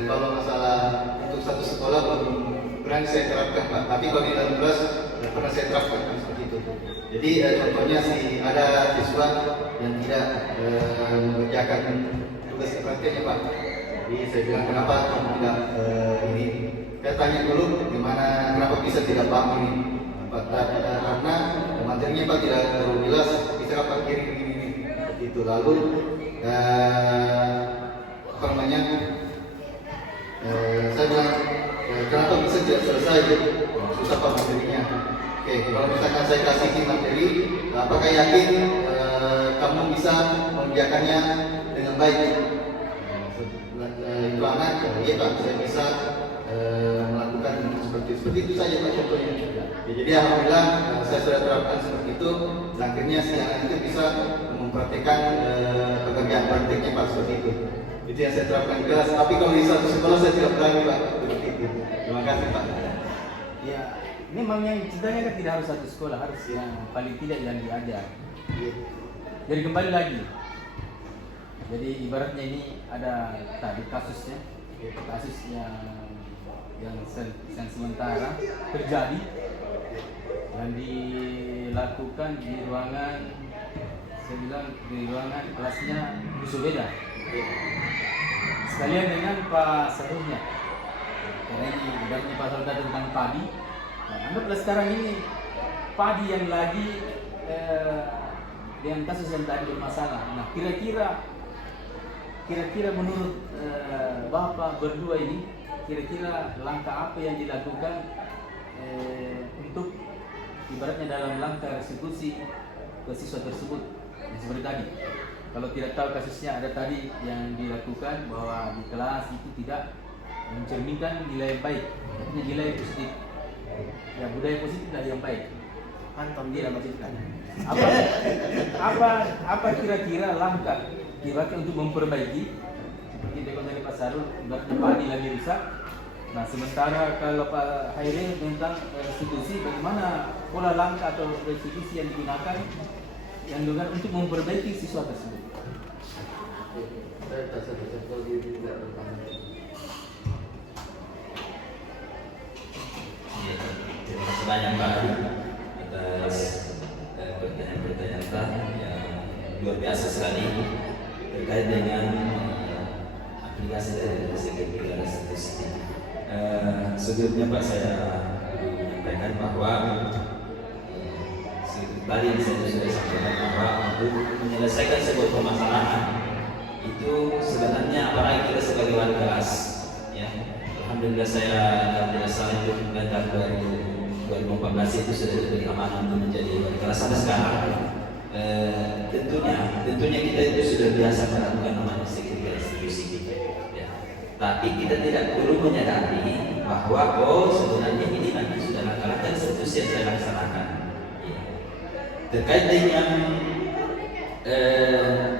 kalau masalah untuk satu sekolah belum berani saya terapkan Pak, tapi kalau di dalam kelas pernah saya terapkan seperti itu. Jadi contohnya ada siswa yang tidak mengerjakan tugas prakteknya Pak. Jadi saya bilang kenapa kamu tidak ini? Saya tanya dulu kenapa bisa tidak paham ini? Karena materinya Pak tidak terlalu jelas, bisa Pak kirim ini. Itu lalu apa namanya? Saya bilang kenapa bisa tidak selesai? Susah Pak materinya. Oke, kalau misalkan saya kasih tim materi, apakah yakin kamu bisa mengerjakannya dengan baik? Itu anak, iya Pak, saya bisa melakukan seperti itu saja Pak contohnya. Ya, jadi alhamdulillah saya sudah terapkan seperti itu. Dan akhirnya si anak itu bisa mempraktikkan pekerjaan praktiknya Pak seperti itu. Itu yang saya terapkan di kelas. Tapi kalau di satu sekolah saya tidak berani Pak seperti itu. Terima kasih Pak. Ya, memang yang ceritanya kan tidak harus satu sekolah, harus yang paling tidak yang diajar. Jadi kembali lagi. Jadi ibaratnya ini ada tadi kasusnya, kasus yang sementara terjadi yang dilakukan di ruangan, saya bilang di ruangan kelasnya musuh beda. Sekalian dengan Pak Saruhnya, karena ini ibaratnya Pak Saruhnya tentang padi. Nah, anggaplah sekarang ini padi yang lagi dengan kasus yang tadi bermasalah. Nah, kira-kira menurut Bapak berdua ini, kira-kira langkah apa yang dilakukan untuk ibaratnya dalam langkah restitusi ke siswa tersebut yang seperti tadi. Kalau tidak tahu kasusnya, ada tadi yang dilakukan bahwa di kelas itu tidak mencerminkan nilai yang baik, artinya nilai positif. Ya, budaya positif lah yang baik. Anton tidak maksudkan. Apa kira-kira langkah kira-kira untuk memperbaiki seperti dekon dari Pak Sarul, ibaratnya padi lagi rusak. Nah, sementara kalau Pak Hairil tentang restitusi, bagaimana pola langkah atau restitusi yang digunakan yang dengan untuk memperbaiki siswa tersebut? Terima kasih banyak Pak Adi atas pertanyaan-pertanyaan yang luar biasa sekali terkait dengan aplikasi dari segitiga restitusi. Sebelumnya Pak, saya menyampaikan bahwa tadi saya sudah sampaikan bahwa untuk menyelesaikan sebuah permasalahan itu sebenarnya apalagi kita sebagai wali kelas, ya, alhamdulillah saya kalau tidak salah itu tahun 2014 itu sudah diberi amanah untuk menjadi wali kelas sampai sekarang. Tentunya kita itu sudah biasa melakukan namanya segitiga restitusi, ya. Tapi kita tidak perlu menyadari bahwa sebenarnya ini nanti sudah langkah-langkah restitusi yang saya laksanakan. Terkait dengan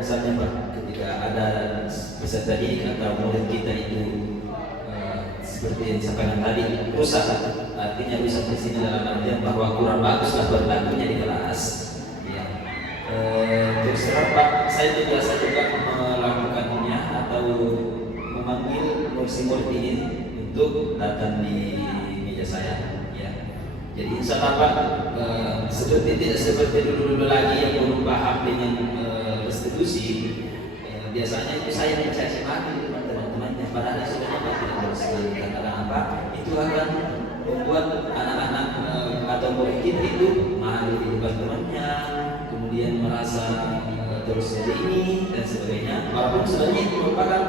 misalnya Pak, ketika ada peserta didik atau murid kita itu seperti yang disampaikan tadi rusak, artinya rusak di sini dalam artian bahwa kurang baguslah berlakunya di kelas. Ya. Terus terang Pak, saya biasa juga melakukannya atau memanggil murid ini untuk datang di meja saya. Jadi insya Allah Pak, tidak seperti dulu lagi yang belum paham dengan restitusi. Biasanya itu saya mencaci maki dengan teman-temannya, padahal sebenarnya Pak tidak bersekali katakan apa. Itu akan membuat anak-anak atau murid kita itu malu di depan temannya, kemudian merasa terus jadi ini dan sebagainya. Walaupun sebenarnya itu merupakan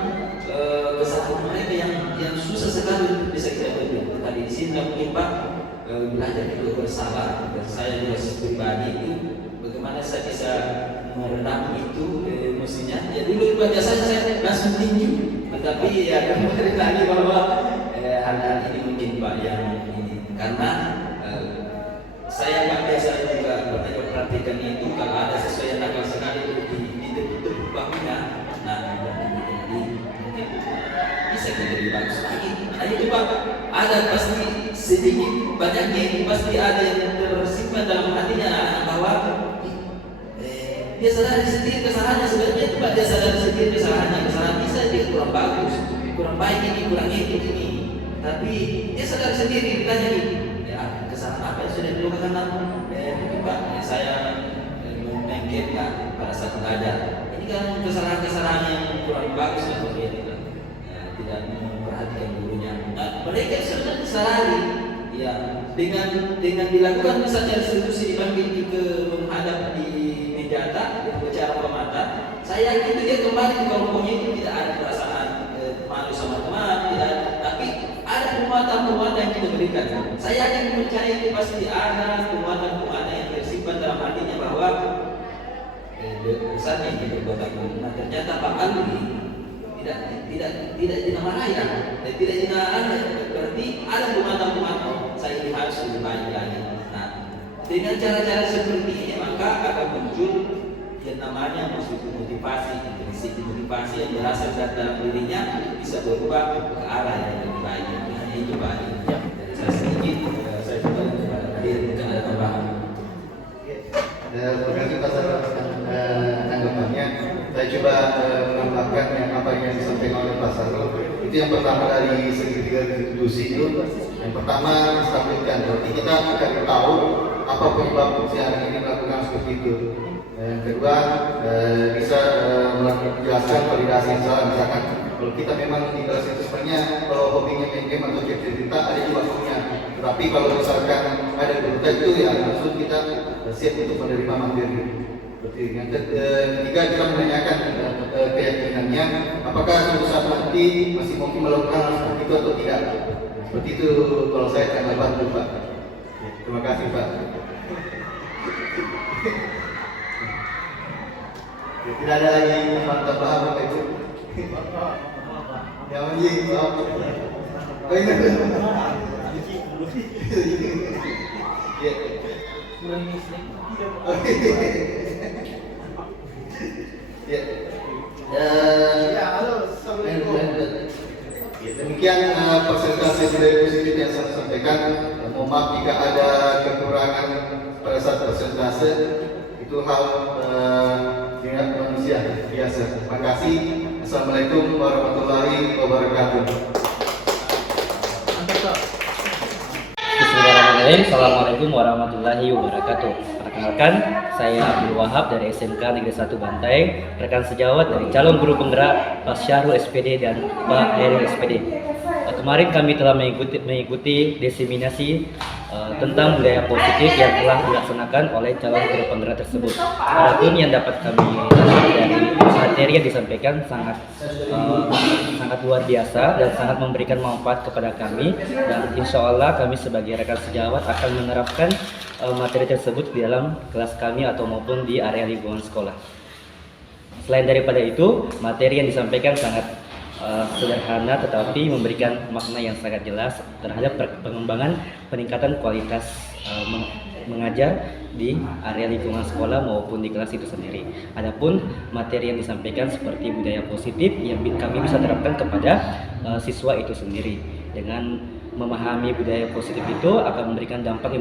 kesalahan mereka yang susah sekali untuk bisa kita beri. Tetapi di sini mungkin Pak belajar itu bersalah, dan saya juga pribadi itu bagaimana saya bisa meredam itu emosinya. Ya dulu pada saya langsung tinju, tetapi ya kembali lagi bahwa hal ini mungkin Pak yang ini karena saya Pak biasa juga perhatikan itu kalau ada sesuatu yang nakal sekali itu bahunya, nah mungkin bisa jadi bagus lagi. Nah itu Pak, ada pasti sedikit banyaknya itu pasti ada yang tersimpan dalam hatinya bahwa dia sadar sendiri kesalahannya. Sebenarnya itu Pak, dia sadar sendiri kesalahan bisa dia kurang bagus, kurang baik ini, kurang ini. Tapi dia sadar sendiri, ditanya ya kesalahan apa yang sudah dilakukan mungkin Pak, saya mengengketkan pada saat belajar. Ini kan kesalahan-kesalahan yang kurang bagus atau dia tidak memperhatikan gurunya. Nah, mereka sebenarnya sehari, ya, dengan dilakukan misalnya restitusi dipanggil ke menghadap di meja atas, berbicara ke mata, saya yakin dia kembali ke kelompoknya itu tidak ada perasaan malu sama teman, tidak, tapi ada penguatan yang kita berikan. Saya yakin percaya itu pasti ada penguatan dalam artinya bahwa dosa yang diperbuat aku. Nah ternyata Pak Ali tidak dimarahi dan tidak dinamakan, berarti ada pemantau saya ini harus lebih baik lagi. Nah dengan cara-cara seperti ini maka akan muncul yang namanya motivasi yang berasal dari dalam dirinya bisa berubah ke arah yang lebih baik. Nah itu Pak Ali dari saya sedikit, saya kembali kepada hadir mungkin ada tambahan. Terima kasih Pak Sarah tanggapannya. Saya coba menambahkan yang apa yang disampaikan oleh Pak Sarul. Itu yang pertama dari segitiga institusi itu. Yang pertama stabilkan. Berarti kita akan tahu apa penyebab siaran ini melakukan seperti itu. Yang kedua bisa menjelaskan validasi yang salah. Misalkan kalau kita memang di kelas itu sebenarnya kalau hobinya main game atau cerita ada juga waktunya. Tapi kalau misalkan ada berita itu ya langsung kita siap untuk menerima materi. Seperti yang ketiga kita menanyakan keyakinannya apakah suatu saat nanti masih mungkin melakukan hal seperti itu atau tidak. Seperti itu kalau saya akan bantu Pak. Terima kasih Pak. Tidak ada lagi tambahan Bapak Ibu. Yang penting kurang mislead Ya, halo, assalamualaikum. Demikian persentase nilai positif yang saya sampaikan. Mohon maaf jika ada kekurangan pada saat persentase, itu hal dengan manusia biasa. Terima kasih. Assalamualaikum warahmatullahi wabarakatuh. Bismillahirrahmanirrahim. Assalamualaikum warahmatullahi wabarakatuh. Perkenalkan, saya Abdul Wahab dari SMK Negeri 1 Bantai, rekan sejawat dari calon guru penggerak Pak Syahrul SPD dan Pak Heri SPD. Kemarin kami telah mengikuti diseminasi tentang budaya positif yang telah dilaksanakan oleh calon guru penggerak tersebut. Adapun yang dapat kami tangkap dari materi yang disampaikan sangat luar biasa dan sangat memberikan manfaat kepada kami, dan insya Allah kami sebagai rekan sejawat akan menerapkan materi tersebut di dalam kelas kami atau maupun di area lingkungan sekolah. Selain daripada itu, materi yang disampaikan sangat sederhana tetapi memberikan makna yang sangat jelas terhadap pengembangan peningkatan kualitas mengajar di area lingkungan sekolah maupun di kelas itu sendiri. Adapun materi yang disampaikan seperti budaya positif yang kami bisa terapkan kepada siswa itu sendiri. Dengan memahami budaya positif itu akan memberikan dampak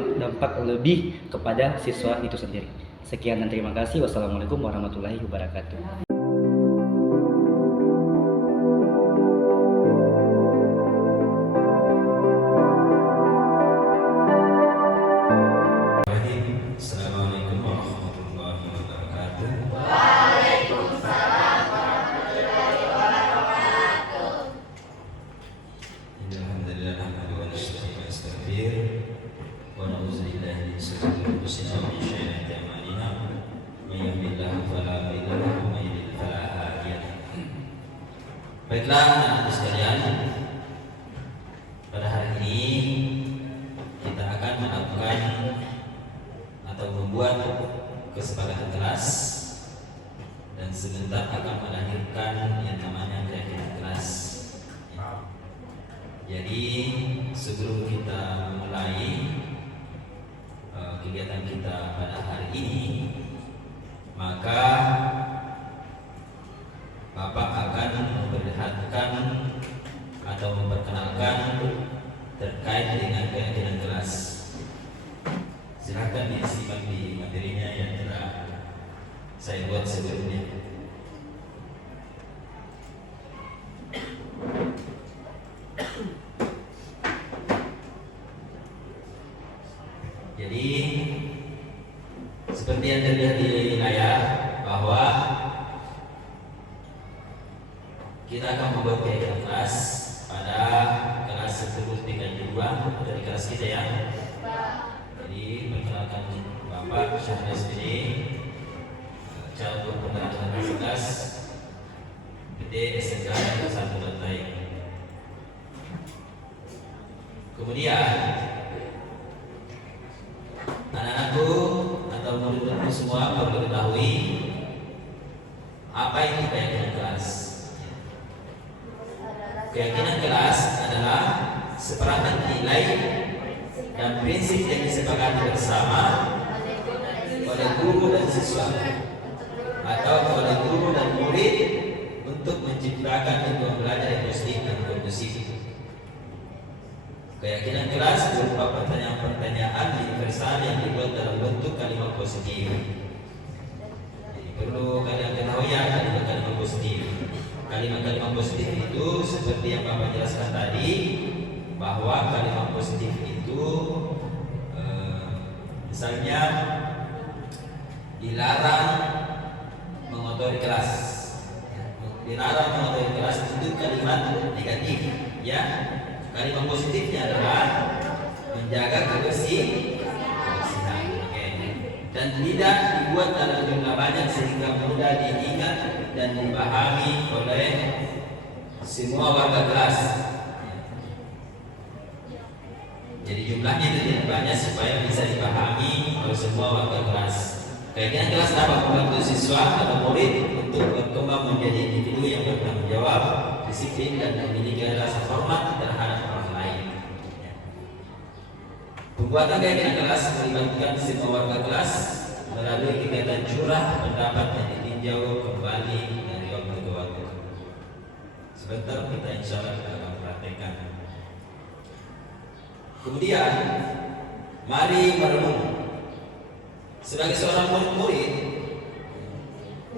lebih kepada siswa itu sendiri. Sekian dan terima kasih. Wassalamualaikum warahmatullahi wabarakatuh. Assalamualaikum warahmatullahi wabarakatuh. Alhamdulillah nahmadu wa nasta'inu wa nastaghfir wa na'udzu billahi min shururi anfusina wa min sayyiati a'malina. May yahdihillahu fala mudilla lahu wa may yudlil fala hadiya lahu. Baiklah anak-anak sekalian, pada hari ini kita akan melakukan atau membuat kesepakatan kelas dan sebentar akan melahirkan yang namanya keyakinan kelas. Jadi sebelum kita memulai kegiatan kita pada hari ini, maka Bapak akan memperlihatkan atau memperkenalkan terkait dengan keyakinan kelas. Silakan disimak di materinya yang telah saya buat sebelumnya. Jadi seperti yang terlihat di layar bahwa kita akan membuat keyakinan kelas pada kelas tersebut tinggal di dua dari kelas kita ya. Jadi perkenalkan Bapak Syahrul SPD, calon penggerak kelas PD SMK Negeri 1 Bantai. Kemudian anak-anakku atau murid semua perlu ketahui apa itu keyakinan kelas. Keyakinan kelas adalah seperangkat nilai dan prinsip yang disepakati bersama oleh guru dan siswa atau oleh guru dan murid untuk menciptakan lingkungan belajar yang positif dan kondusif. Keyakinan kelas berupa pertanyaan-pertanyaan universal yang dibuat dalam bentuk kalimat positif. Jadi perlu kalian ketahui ya kalimat-kalimat positif. Kalimat-kalimat positif itu seperti yang Bapak jelaskan tadi, bahwa kalimat positif itu misalnya dilarang mengotori kelas. Dilarang mengotori kelas itu kalimat negatif, ya. Kalimat positifnya adalah menjaga kebersihan, dan tidak dibuat dalam jumlah banyak sehingga mudah diingat dan dipahami oleh semua warga kelas. Jadi jumlahnya itu tidak banyak supaya bisa dipahami oleh semua warga kelas. Keyakinan kelas dapat membantu siswa atau murid untuk berkembang menjadi individu yang bertanggung jawab, disiplin, dan memiliki rasa hormat terhadap orang lain. Pembuatan keyakinan kelas melibatkan semua warga kelas melalui kegiatan curah pendapat yang ditinjau kembali dari waktu ke waktu. Sebentar kita insya Allah kita akan praktekkan. Kemudian, mari merenung. Sebagai seorang murid,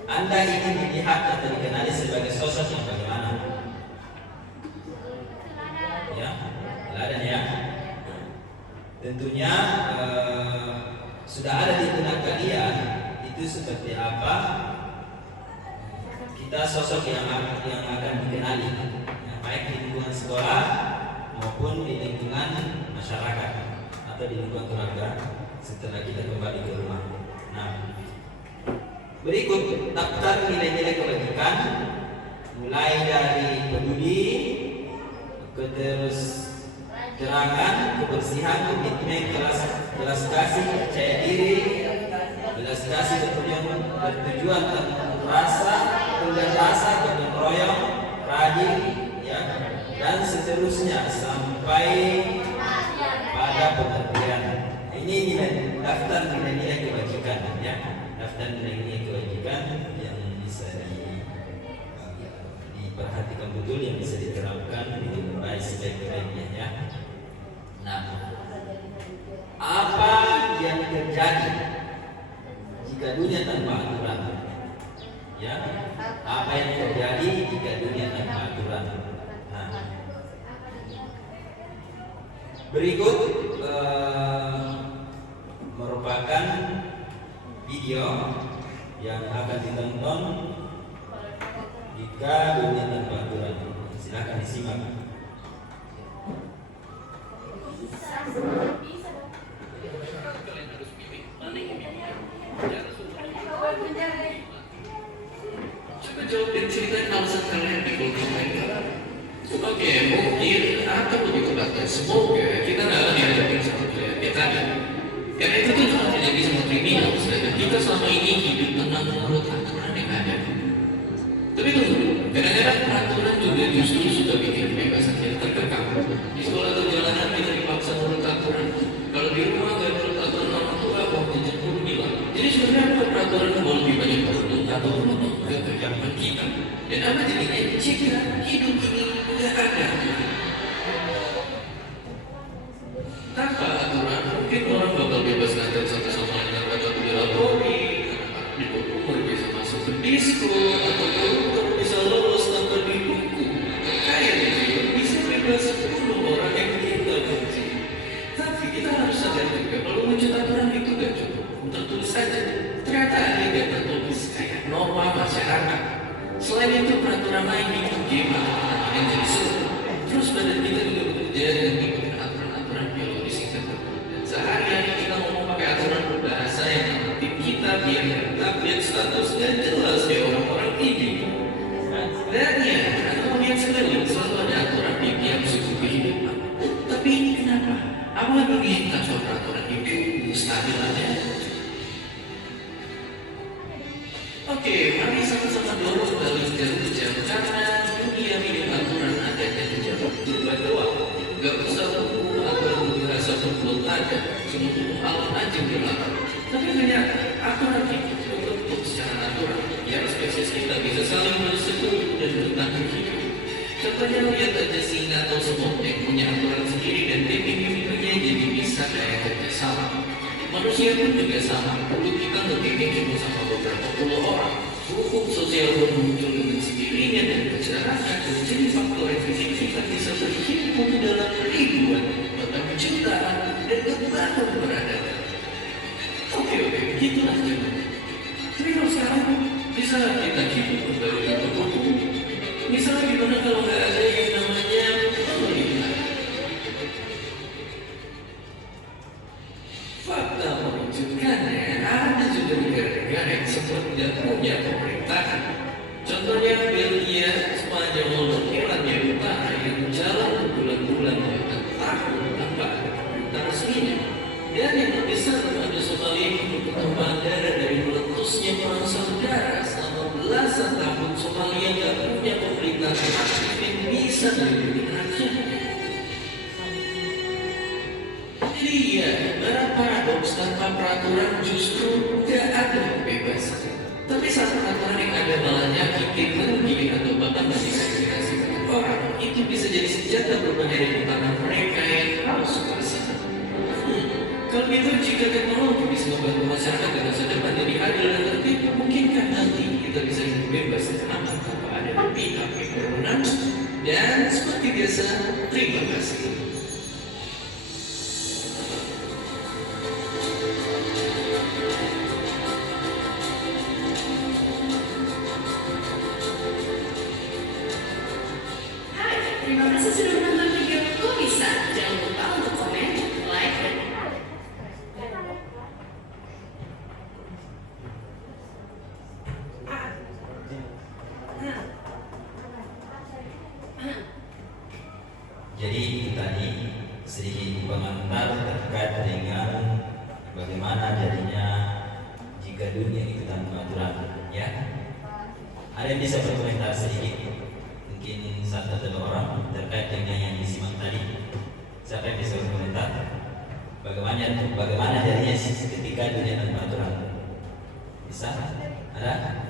Anda ingin dilihat atau dikenali sebagai sosok yang bagaimana? Ya, teladan ya. Tentunya sudah ada di benak kalian itu seperti apa kita sosok yang akan dikenali, ya, baik di lingkungan sekolah maupun di lingkungan masyarakat atau di lingkungan keluarga setelah kita kembali ke rumah. Nah, berikut daftar nilai-nilai kebajikan mulai dari peduli, keterangan, kebersihan, komitmen, belas kasih, percaya diri, belas kasih, bertujuan, rasa, gotong royong, rajin, ya, dan seterusnya sampai pada pengertian. Ini nilai daftar nilai-nilai kebajikan, ya, daftar nilai-nilai kebajikan yang bisa diperhatikan betul, yang bisa diterapkan dengan baik sebaik-baiknya, ya. Nah, apa yang terjadi jika dunia tanpa aturan? Ya, apa yang terjadi jika dunia tanpa aturan? Nah, berikut merupakan video yang akan ditonton jika dunia tanpa aturan. Silakan disimak. Coba jawab dan ceritain alasan kalian di kelompok mereka. Oke, mungkin atau begitu bahkan semoga kita dalam dihadapi sama kita tadi. Karena itu tuh cuma terjadi sama kriminal, sedangkan kita selama ini hidup tenang menurut aturan yang ada. Tapi tunggu, kadang-kadang peraturan juga justru suka bikin kebebasan kita terkekang. Di sekolah atau jalanan kita dipaksa menurut aturan. Kalau di rumah nggak menurut aturan orang tua, waktu jemput bilang. Jadi sebenarnya apa peraturan mau lebih banyak menurut atau menurut keterjangkauan kita. Dan apa jadinya jika hidup ini nggak ada. Tanpa aturan mungkin orang bakal bebas ngajar satu sama lain tanpa jatuh dilaporin. Di umur bisa masuk ke disco atau bisa lolos tanpa dihukum. Kayak gitu bisa bebas 10 orang yang kita benci. Tapi kita harus sadar juga kalau wujud aturan itu gak cukup tertulis saja. Ternyata ada yang tertulis kayak norma masyarakat. Selain itu peraturan lain itu gimana yang jadi seru. Terus badan kita juga bekerja dengan mengikuti aturan-aturan biologis yang tertentu. Dan sehari-hari kita ngomong pakai aturan berbahasa yang mengerti kita biar tetap lihat status dan jelas kayak orang-orang itu dilarang. Tapi ternyata aturan itu terbentuk secara natural. Ya, spesies kita bisa saling bersekutu dan bertahan hidup. Contohnya lihat aja singa atau semut yang punya aturan sendiri dan teknik-tekniknya jadi bisa kayak kerjasama. Manusia pun juga sama. Dulu kita ngetik cuma sama beberapa puluh orang. Hukum sosial pun muncul dengan sendirinya dan berjalannya jadi faktor efektivitas bisa berhimpun dalam ribuan, bahkan jutaan dan bahkan peradaban. Oke, begitulah zaman. Tapi kalau sekarang bisa kita hidup kembali dalam hukum. Misalnya gimana kalau nggak ada yang namanya pemilihan? Fakta menunjukkannya ada juga negara-negara yang sempat tidak punya pemerintahan. Contohnya Belgia, Spanyol, dan Irlandia Utara yang jalan berbulan-bulan bahkan tahun tanpa ada pemerintahan resminya. Dan yang terbesar ada Somalia yang berkembang darah dari meletusnya perang saudara selama belasan tahun. Somalia nggak punya pemerintahan aktif yang bisa melindungi rakyatnya. Jadi ya, ibarat paradoks tanpa peraturan justru gak ada kebebasan. Tapi saat peraturan yang ada malah nyakitin, merugikan atau bahkan mendiskriminasi orang, itu bisa jadi senjata berbahaya di tangan mereka yang harus kuasa. Kalau gitu, jika teknologi bisa membantu masyarakat dan masa depan jadi adil dan tertib, mungkinkah nanti kita bisa hidup bebas dan aman tanpa ada pihak yang berwenang? Dan seperti biasa, terima kasih. Terima kasih sudah menonton video Kok Bisa. Jangan lupa untuk komen, like, dan Jadi itu tadi sedikit pengantar terkait dengan bagaimana jadinya jika dunia itu tanpa aturan, ya. Ada yang bisa berkomentar sedikit? Mungkin satu atau dua orang terkait dengan yang disimak tadi. Siapa yang bisa berkomentar? Bagaimana jadinya ketika dunia tanpa aturan? Bisa? Ada?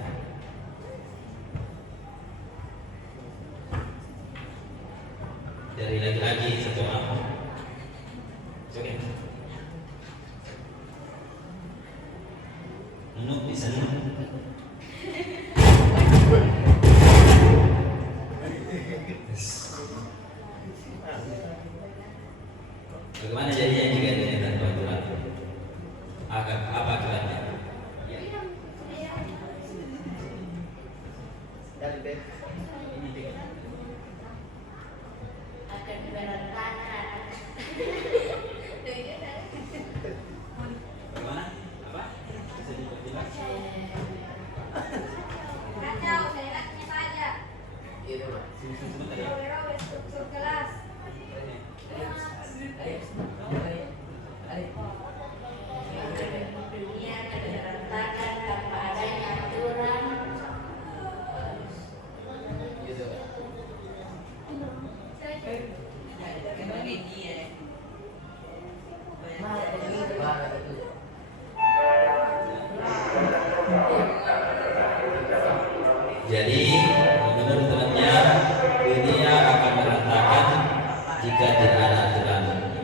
Dari laki-laki satu orang. Oke. Nunuk bisa nunuk. Bagaimana jadinya jika dunia tanpa aturan? Apa akibatnya? akan berantakan. Bagaimana? Apa? Bisa diperjelas? Kacau, seenaknya saja. Sebentar ya. Rowes struktur kelas. Dunia akan berantakan tanpa adanya aturan. Jadi menurut temannya dunia akan berantakan jika tidak ada aturan.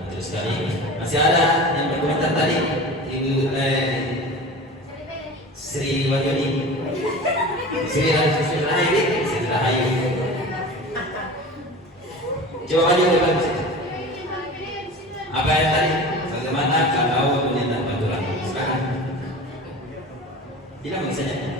Betul sekali. Masih ada yang berkomentar tadi, Ibu Sri Wahyuni, Sri Rahayu. Coba maju ke depan. Apa yang tadi? Bagaimana kalau dunia tanpa aturan? Sekarang tidak bisa saja.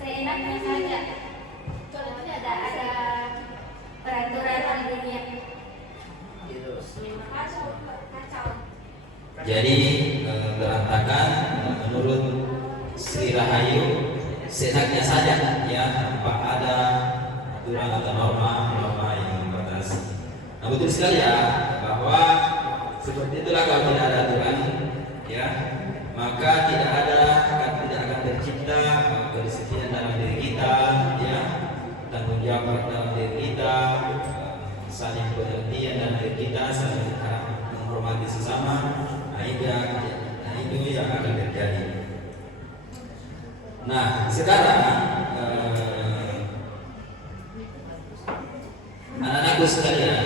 Seenaknya saja. Kalau tidak ada peraturan di dunia. Kacau. Jadi berantakan menurut Sri Rahayu seenaknya saja, ya, tanpa ada aturan atau norma yang membatasi. Nah, betul sekali ya bahwa seperti itulah kalau tidak ada aturan, ya, maka tidak akan tercipta kedisiplinan dalam diri kita, ya, tanggung jawab dalam diri kita, saling pengertian dalam diri kita, saling menghormati sesama. Nah, itu yang akan terjadi. Nah, sekarang anak-anakku sekalian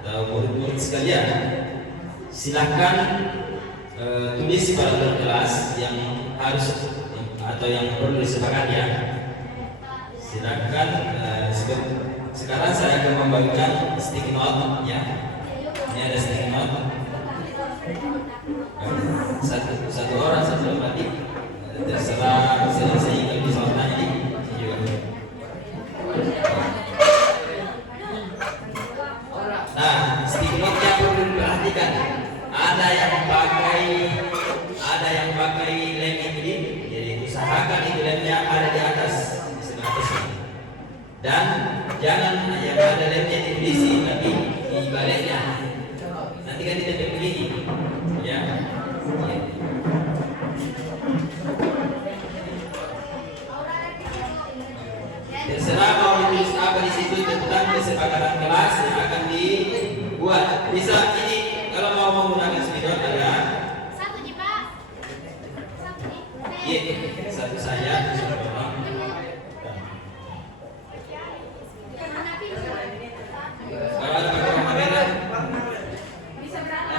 atau murid-murid sekalian, silahkan tulis pada kelas yang harus atau yang perlu disepakati ya. Silahkan sekarang saya akan membagikan sticky note ya. Ini ada sticky note. Satu orang satu berarti terserah selesai kalau bisa bertanya ini juga. Nah, sticky note-nya perlu diperhatikan. Ada yang pakai lem ini, jadi usahakan itu lemnya ada di atas, di sebelah atas ini. Dan jangan yang ada lemnya ditulisi, tapi di baliknya. Nanti kan tidak begini, ya. Terserah mau ditulis apa di situ tentang kesepakatan kelas yang akan dibuat. Bisa ini kalau mau menggunakan spidol ada. Satu nih Pak. Satu nih. Iya, satu saya, satu orang. Kalau ada pakai warna merah, Bisa berapa?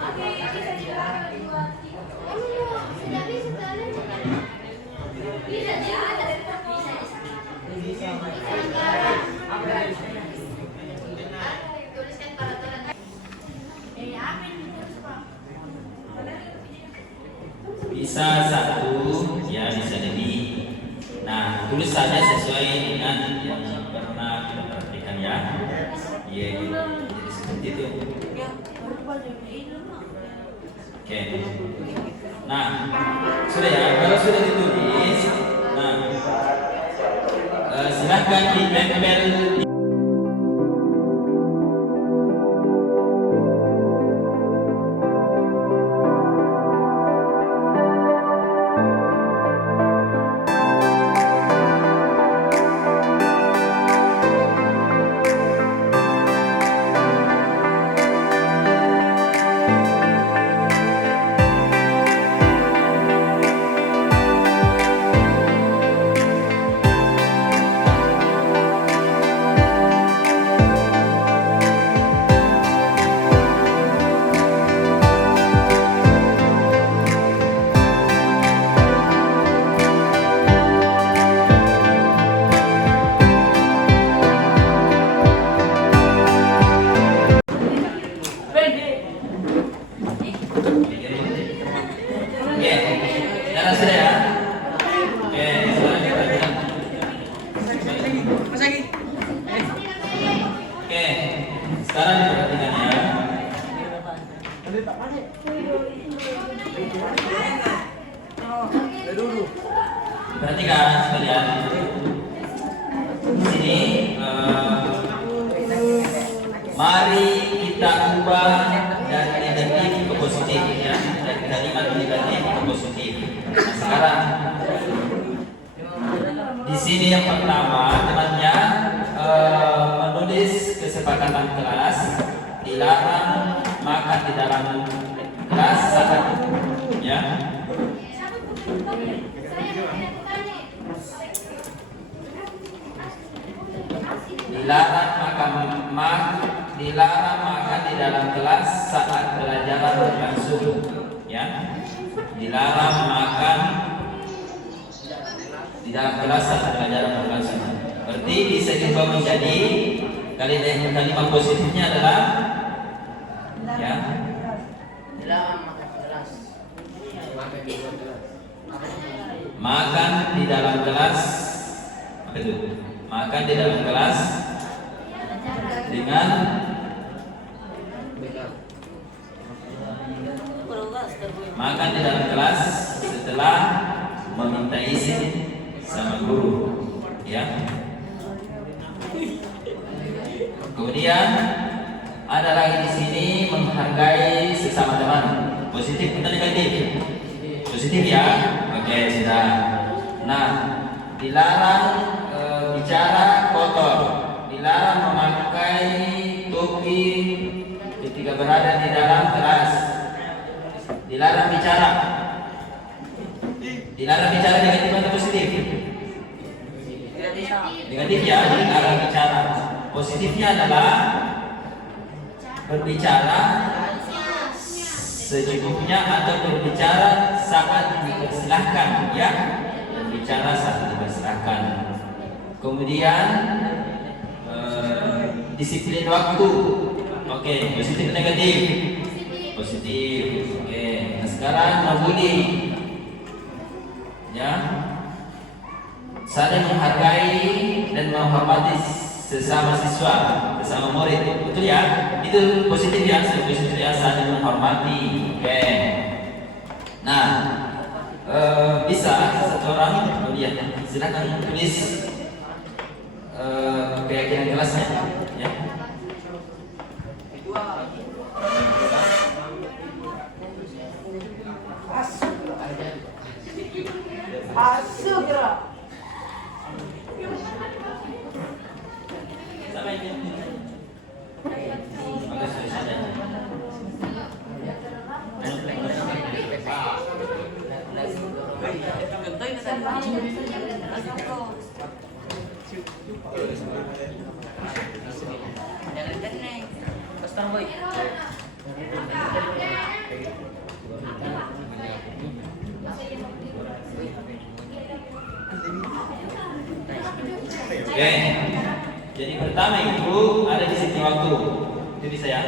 Oke, bisa juga. Sudah bisa kalian. Bisa dia ada. Bisa. Tuliskan peraturan. Apa yang ditulis Pak? bisa satu, ya bisa lebih. Nah, tulis saja sesuai dengan yang pernah kita perhatikan ya. Iya, jadi seperti itu. Oke. Nah, sudah ya. Kalau sudah ditulis, nah, silahkan ditempel. Perhatikan sekalian. Di sini mari kita ubah dari negatif ke positif ya, dari kalimat negatif ke positif. Nah, sekarang di sini yang pertama temannya menulis kesepakatan kelas, dilarang makan di dalam kelas saat ya. Dilarang makan di dalam kelas saat pelajaran berlangsung ya. Dilarang makan di dalam kelas saat pelajaran berlangsung. Berarti bisa diubah menjadi kalimat positifnya adalah ya. Dilarang makan di kelas. Makan di dalam kelas. Apa itu? Makan di dalam kelas dengan makan di dalam kelas setelah meminta izin sama guru, ya. Kemudian ada lagi di sini menghargai sesama teman. Positif atau negatif? Positif ya. Oke, sudah. Nah, dilarang bicara kotor, dilarang memakai topi ketika berada di dalam kelas, dilarang bicara. Dilarang bicara negatif atau positif? Negatif ya, dilarang bicara. Positifnya adalah berbicara secukupnya atau berbicara saat dipersilahkan, ya, berbicara saat dipersilahkan. Kemudian disiplin waktu. Oke, positif negatif? Positif. Oke, nah sekarang membuli, ya, saling menghargai dan menghormati sesama siswa, sesama murid, betul ya? Itu positif ya, positif ya, saling menghormati. Oke. Nah, bisa satu orang kemudian silakan tulis keyakinan kelasnya, ya. Oke, jadi pertama itu ada disiplin waktu. Itu bisa ya,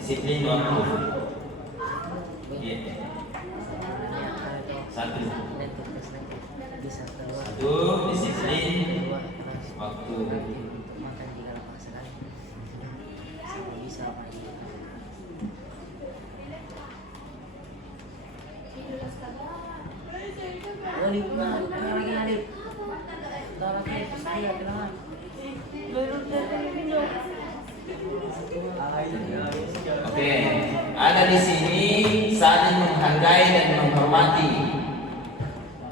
disiplin waktu. Oke. Satu, disiplin waktu. Oke, ada di sini saling menghargai dan menghormati.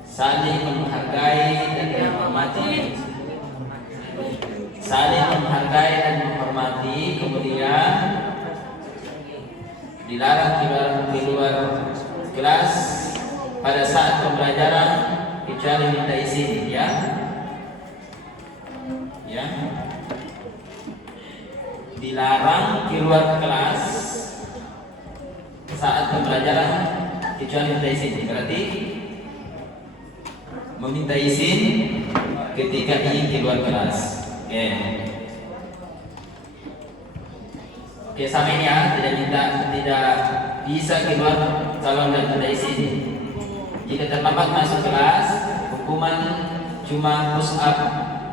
Saling menghargai dan menghormati. Saling menghargai dan menghormati. Kemudian dilarang keluar kelas pada saat pembelajaran kecuali minta izin, ya. Ya. Dilarang keluar kelas saat pembelajaran kecuali minta izin. Berarti meminta izin ketika ingin keluar kelas. Oke. Oke, sama ini ya, tidak bisa keluar kalau tidak minta izin. Jika terlambat masuk kelas, hukuman cuma push up,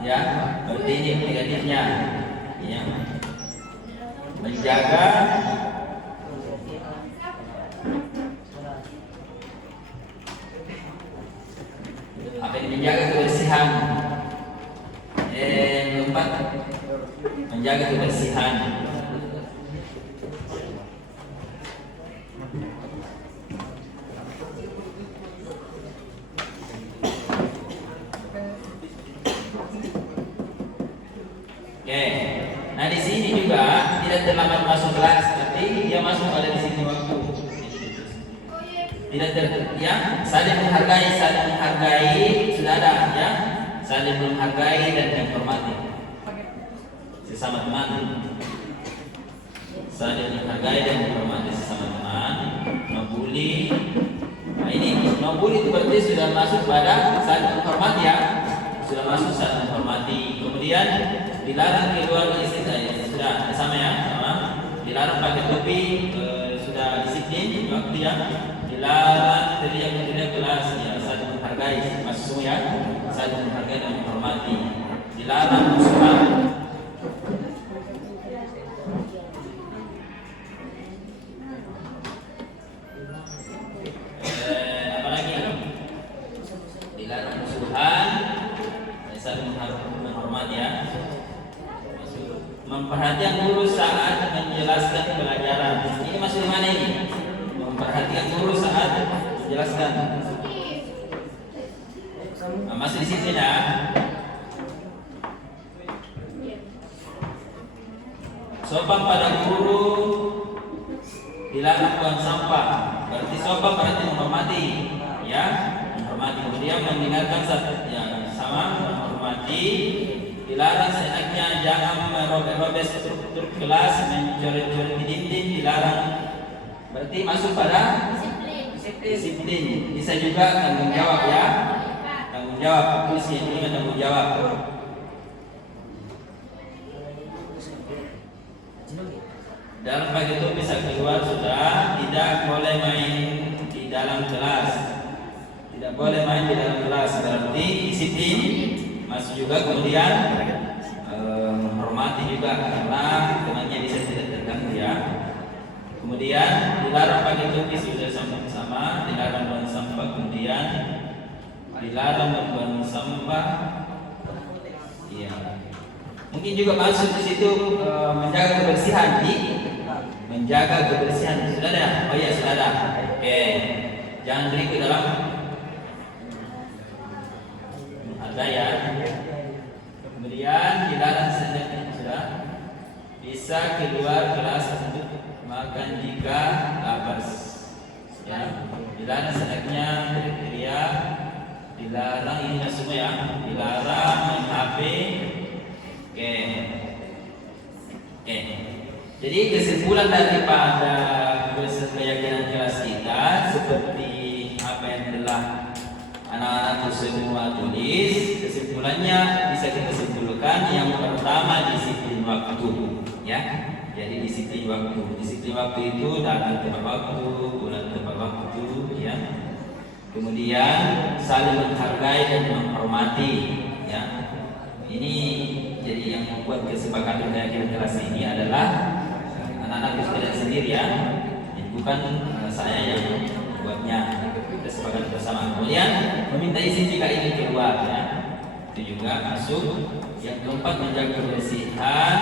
ya. Berarti ini negatifnya, ya. Menjaga apa ini? Menjaga kebersihan. Keempat, menjaga kebersihan. Oke. Nah, di sini juga tidak terlambat masuk kelas, tapi dia masuk pada di sini waktu. Tidak ya, saling menghargai sudah ada, ya. Saling menghargai dan menghormati sesama teman. Saling menghargai dan menghormati sesama teman. Membuli. Nah, ini membuli itu berarti sudah masuk pada saling menghormati, ya. Sudah masuk saling menghormati. Kemudian dilarang keluar izin sudah sama, ya, sama. Dilarang pakai topi, sudah disiplin waktu, ya. Dilarang teriak kelas, ya, saling menghargai, masuk semua, ya, saling menghargai dan menghormati. Dilarang musuhan. perhatikan guru saat menjelaskan. Nah, masih disiplin ya. Sopan pada guru, dilarang buang sampah. Berarti sopan berarti menghormati, ya, menghormati. Kemudian mendengarkan ya, sama menghormati. Dilarang seenaknya, jangan merobek-robek struktur kelas, mencoret-coret di dinding, dilarang. Berarti masuk pada disiplin. Bisa juga tanggung jawab ya. Tanggung jawab, tulis ini tanggung jawab. Dalam pagi itu bisa keluar sudah, tidak boleh main di dalam kelas. Tidak boleh main di dalam kelas, berarti disiplin. Masuk juga, kemudian menghormati juga karena temannya bisa tidak terganggu ya. Kemudian dilarang pakai topi sudah sama-sama, dilarang buang sampah, kemudian dilarang membuang sampah. Iya. Mungkin juga masuk di situ menjaga kebersihan menjaga kebersihan. Sudah ada? Oh iya, sudah ada. Oke. Jangan beri ke dalam ada ya. Kemudian dilarang sudah bisa keluar kelas untuk makan jika lapar. Ya. Dilarang senaknya teriak. Dilarang ini semua ya. Dilarang main HP. Oke. Oke. Jadi kesimpulan daripada keyakinan kelas kita seperti apa yang telah anak-anakku semua tulis, kesimpulannya bisa kita simpulkan yang pertama disiplin waktu, ya. Jadi disiplin waktu itu datang tepat waktu, pulang tepat waktu, ya. Kemudian saling menghargai dan menghormati, ya. Ini jadi yang membuat kesepakatan keyakinan kelas ini adalah anak-anak sekalian sendiri ya, bukan saya yang membuatnya. Kita sepakat bersama. Kemudian meminta izin jika ingin keluar ya, itu juga masuk. Yang keempat menjaga kebersihan.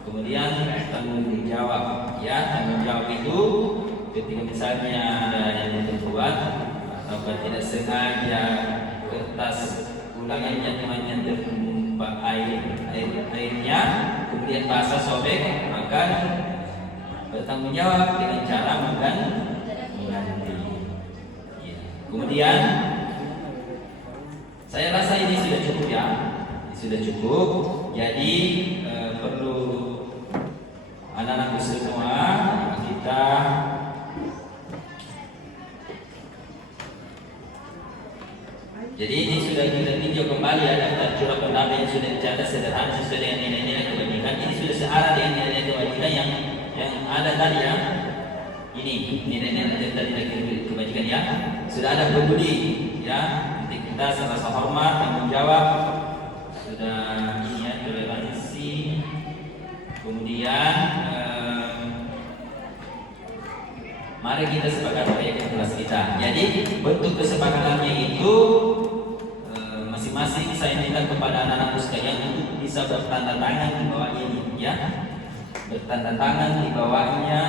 Kemudian tanggung jawab ya, tanggung jawab itu ketika misalnya ada yang terbuat atau tidak sengaja kertas ulangannya temannya tertumpah airnya, kemudian basah sobek, maka bertanggung jawab dengan cara mengganti. Ya. Kemudian saya rasa ini sudah cukup ya, sudah cukup. Jadi perlu anak-anakku semua kita jadi ini sudah kita tinjau kembali ya, daftar curah pendapat yang sudah dicatat sederhana sesuai dengan nilai-nilai kebajikan. Ini sudah searah dengan nilai-nilai kebajikan yang ada tadi ya. Ini nilai-nilai tadi kebajikan ya. Sudah ada peduli ya, integritas, rasa hormat, tanggung jawab. Sudah ini ya, toleransi. Kemudian mari kita sepakati keyakinan kelas kita. Jadi bentuk kesepakatannya itu masing-masing saya minta kepada anak-anak sekalian untuk bisa bertanda tangan di bawah ini, ya. Bertanda tangan di bawahnya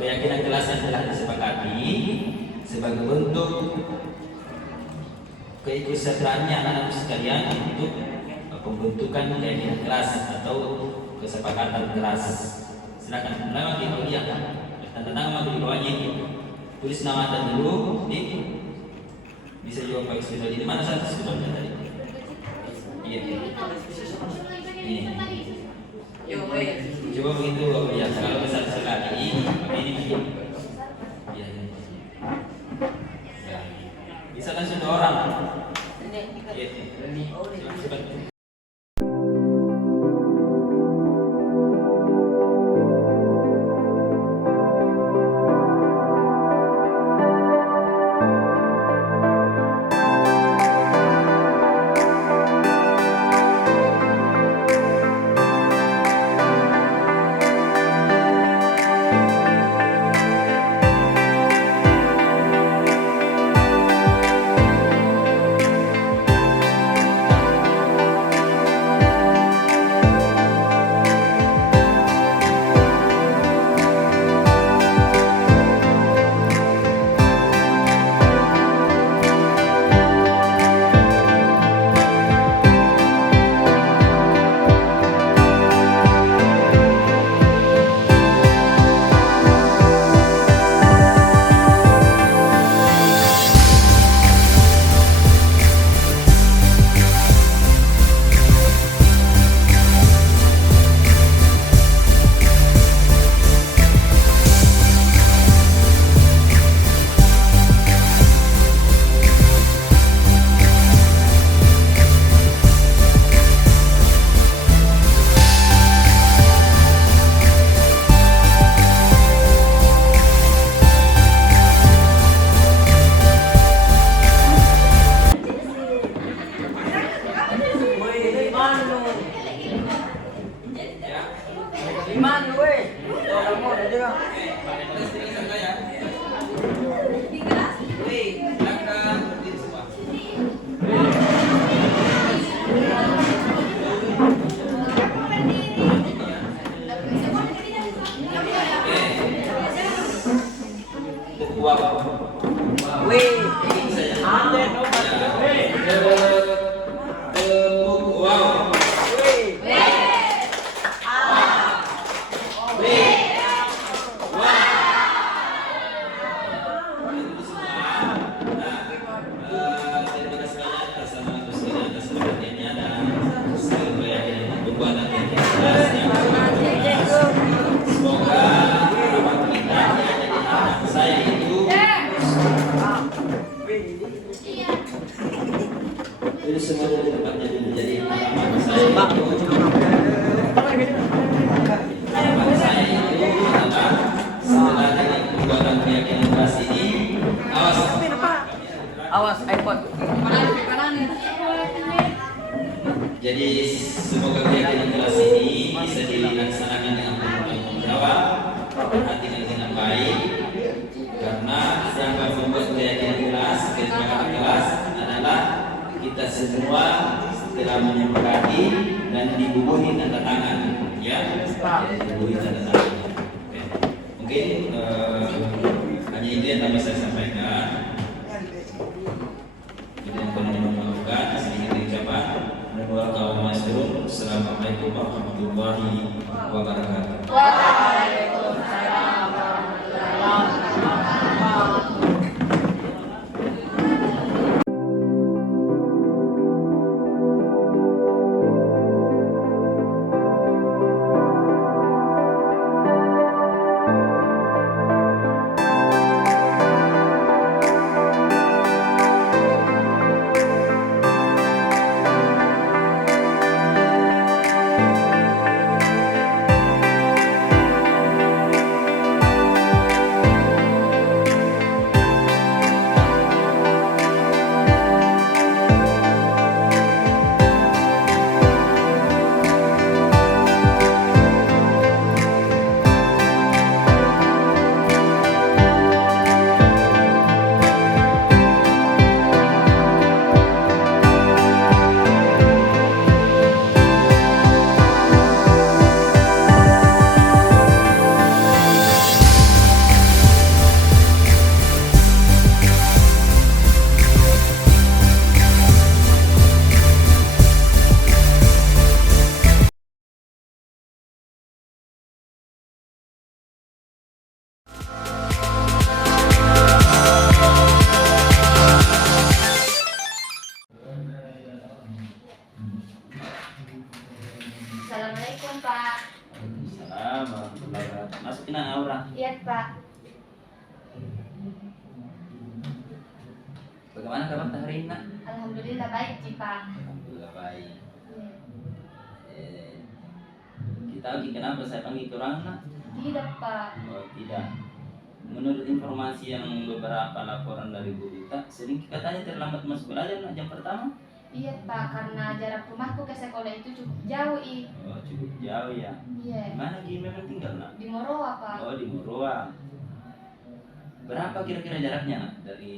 keyakinan kelas yang telah disepakati sebagai bentuk keikutsertaannya anak-anak sekalian untuk pembentukan keyakinan kelas atau kesepakatan kelas. Silakan, nama kita lihat. Tanda tangan di bawahnya ini. Tulis nama dan dulu, bisa juga pakai spidol. Ini mana satu spidolnya tadi? Iya. Ini. Coba begitu, ya. Kalau besar sekali, ini. Ya. Ya. Bisa langsung 2 orang. Iya. Coba. wow. Wih, ingin saya. Tepuk wow. Terima kasih banyak atas nama Gus Dur atas perhatiannya dan semoga yakin membuat nanti yang jelas yang semoga harapan kita ya jadi harapan saya itu jadi semoga tempatnya menjadi harapan saya itu harapan saya itu adalah setelah dengan pembuatan keyakinan keras ini Awas iPod. jadi semoga keyakinan kelas ini bisa dilaksanakan dengan penuh tanggung jawab, perhatikan dengan baik, karena yang akan membuat keyakinan kelas, kesepakatan kelas adalah kita semua setelah menyepakati dan dibubuhi tanda tangan, ya, dibubuhi tanda tangan. Oke. Mungkin hanya itu yang dapat saya sampaikan. Kemudian kami memaafkan sedikit ucapan. Assalamualaikum warahmatullahi wabarakatuh. Waalaikumsalam warahmatullahi wabarakatuh. Assalamualaikum Pak. Waalaikumsalam warahmatullahi wabarakatuh. Masukin aura. Iya Pak. Bagaimana kabar hari ini, Nak? Alhamdulillah baik sih Pak. Alhamdulillah baik. Iya. Kita lagi kenapa saya panggil orang, Nak? Tidak Pak. Oh, tidak. Menurut informasi yang beberapa laporan dari Bu Rita, sering katanya terlambat masuk belajar, Nak, jam pertama. Iya Pak, karena jarak rumahku ke sekolah itu cukup jauh Oh, cukup jauh ya. Iya. Mana Gi memang tinggal, Nak? Di Moroa Pak. Oh, di Moroa. Berapa kira-kira jaraknya, Nak, dari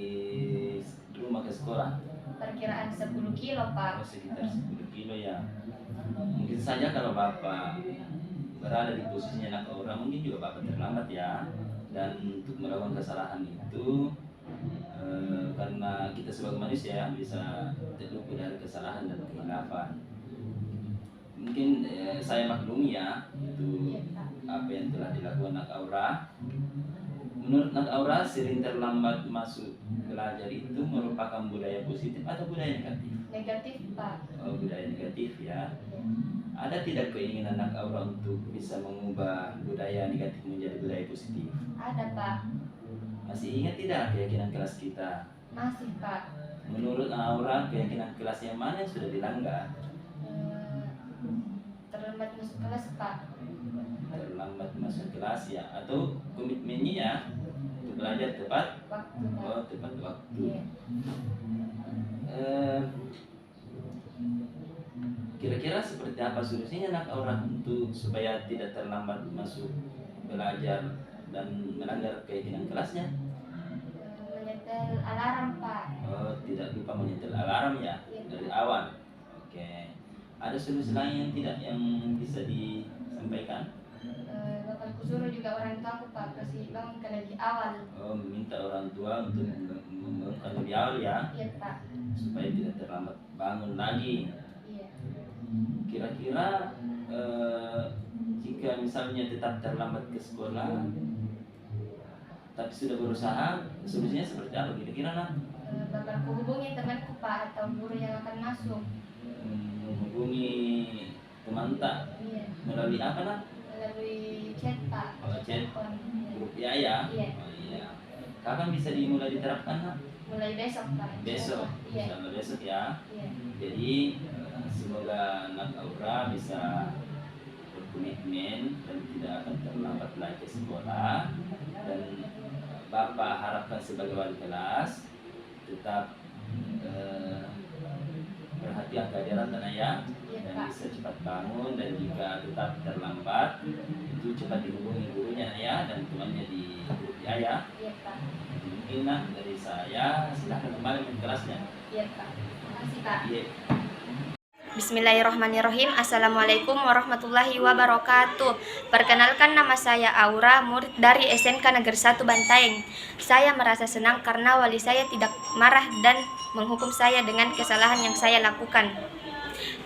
rumah ke sekolah? Perkiraan 10 kilo Oh, Pak. sekitar 10 kilo ya. Mungkin saja kalau Bapak berada di posisinya anak orang, mungkin juga Bapak terlambat ya. Dan untuk melakukan kesalahan itu karena kita sebagai manusia bisa terluput dari kesalahan dan kehilafan. Mungkin saya maklumi ya itu apa yang telah dilakukan Nak Aura. Menurut Nak Aura, sering terlambat masuk belajar itu merupakan budaya positif atau budaya negatif? Negatif Pak. Oh, budaya negatif ya. Ada tidak keinginan Nak Aura untuk bisa mengubah budaya negatif menjadi budaya positif? Ada Pak. Masih ingat tidak keyakinan kelas kita? Masih Pak. Menurut Aura, keyakinan kelas yang mana yang sudah dilanggar? Terlambat masuk kelas Pak. Terlambat masuk kelas ya, atau komitmennya ya untuk belajar tepat Waktu Pak. oh tepat waktu. Iya. Kira-kira seperti apa solusinya Nak Aura untuk supaya tidak terlambat masuk belajar dan melanggar keyakinan kelasnya? Menyetel alarm Pak. Oh, tidak lupa menyetel alarm ya dari awal. Oke. Ada solusi lain yang tidak yang bisa disampaikan? Bakal aku suruh juga orang tua aku Pak kasih bangunkan lebih awal. Oh, meminta orang tua untuk membangunkan lebih awal ya, Iya Pak. supaya tidak terlambat bangun lagi. Iya. Kira-kira jika misalnya tetap terlambat ke sekolah, tapi sudah berusaha, solusinya seperti apa kira-kira nak? Bakal kuhubungi temanku Pak atau guru yang akan masuk. Menghubungi teman tak Iya. melalui apa nak? Melalui chat Pak. Oh, chat. Telepon. Grup ya? Iya. Oh, iya. Kapan bisa dimulai diterapkan nak? Mulai besok Pak. Besok, Iya. insyaallah besok ya. Iya. Jadi semoga anak Aura bisa berkomitmen dan tidak akan terlambat lagi ke sekolah. Dan Bapak harapkan sebagai wali kelas tetap perhatian kehadiran dan ayah dan bisa cepat bangun, dan jika tetap terlambat itu cepat dihubungi gurunya ayah dan temannya di grup ayah. Iya Pak. Mungkin nak dari saya silahkan kembali ke kelasnya. Iya Pak. Terima kasih Pak. Iya. Bismillahirrahmanirrahim. Assalamualaikum warahmatullahi wabarakatuh. Perkenalkan, nama saya Aura, murid dari SMK Negeri 1 Bantaeng. Saya merasa senang karena wali saya tidak marah dan menghukum saya dengan kesalahan yang saya lakukan,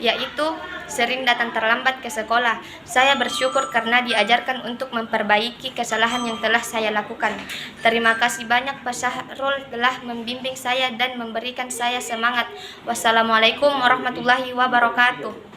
yaitu sering datang terlambat ke sekolah. Saya bersyukur karena diajarkan untuk memperbaiki kesalahan yang telah saya lakukan. Terima kasih banyak Pak Syahrul telah membimbing saya dan memberikan saya semangat. Wassalamualaikum warahmatullahi wabarakatuh.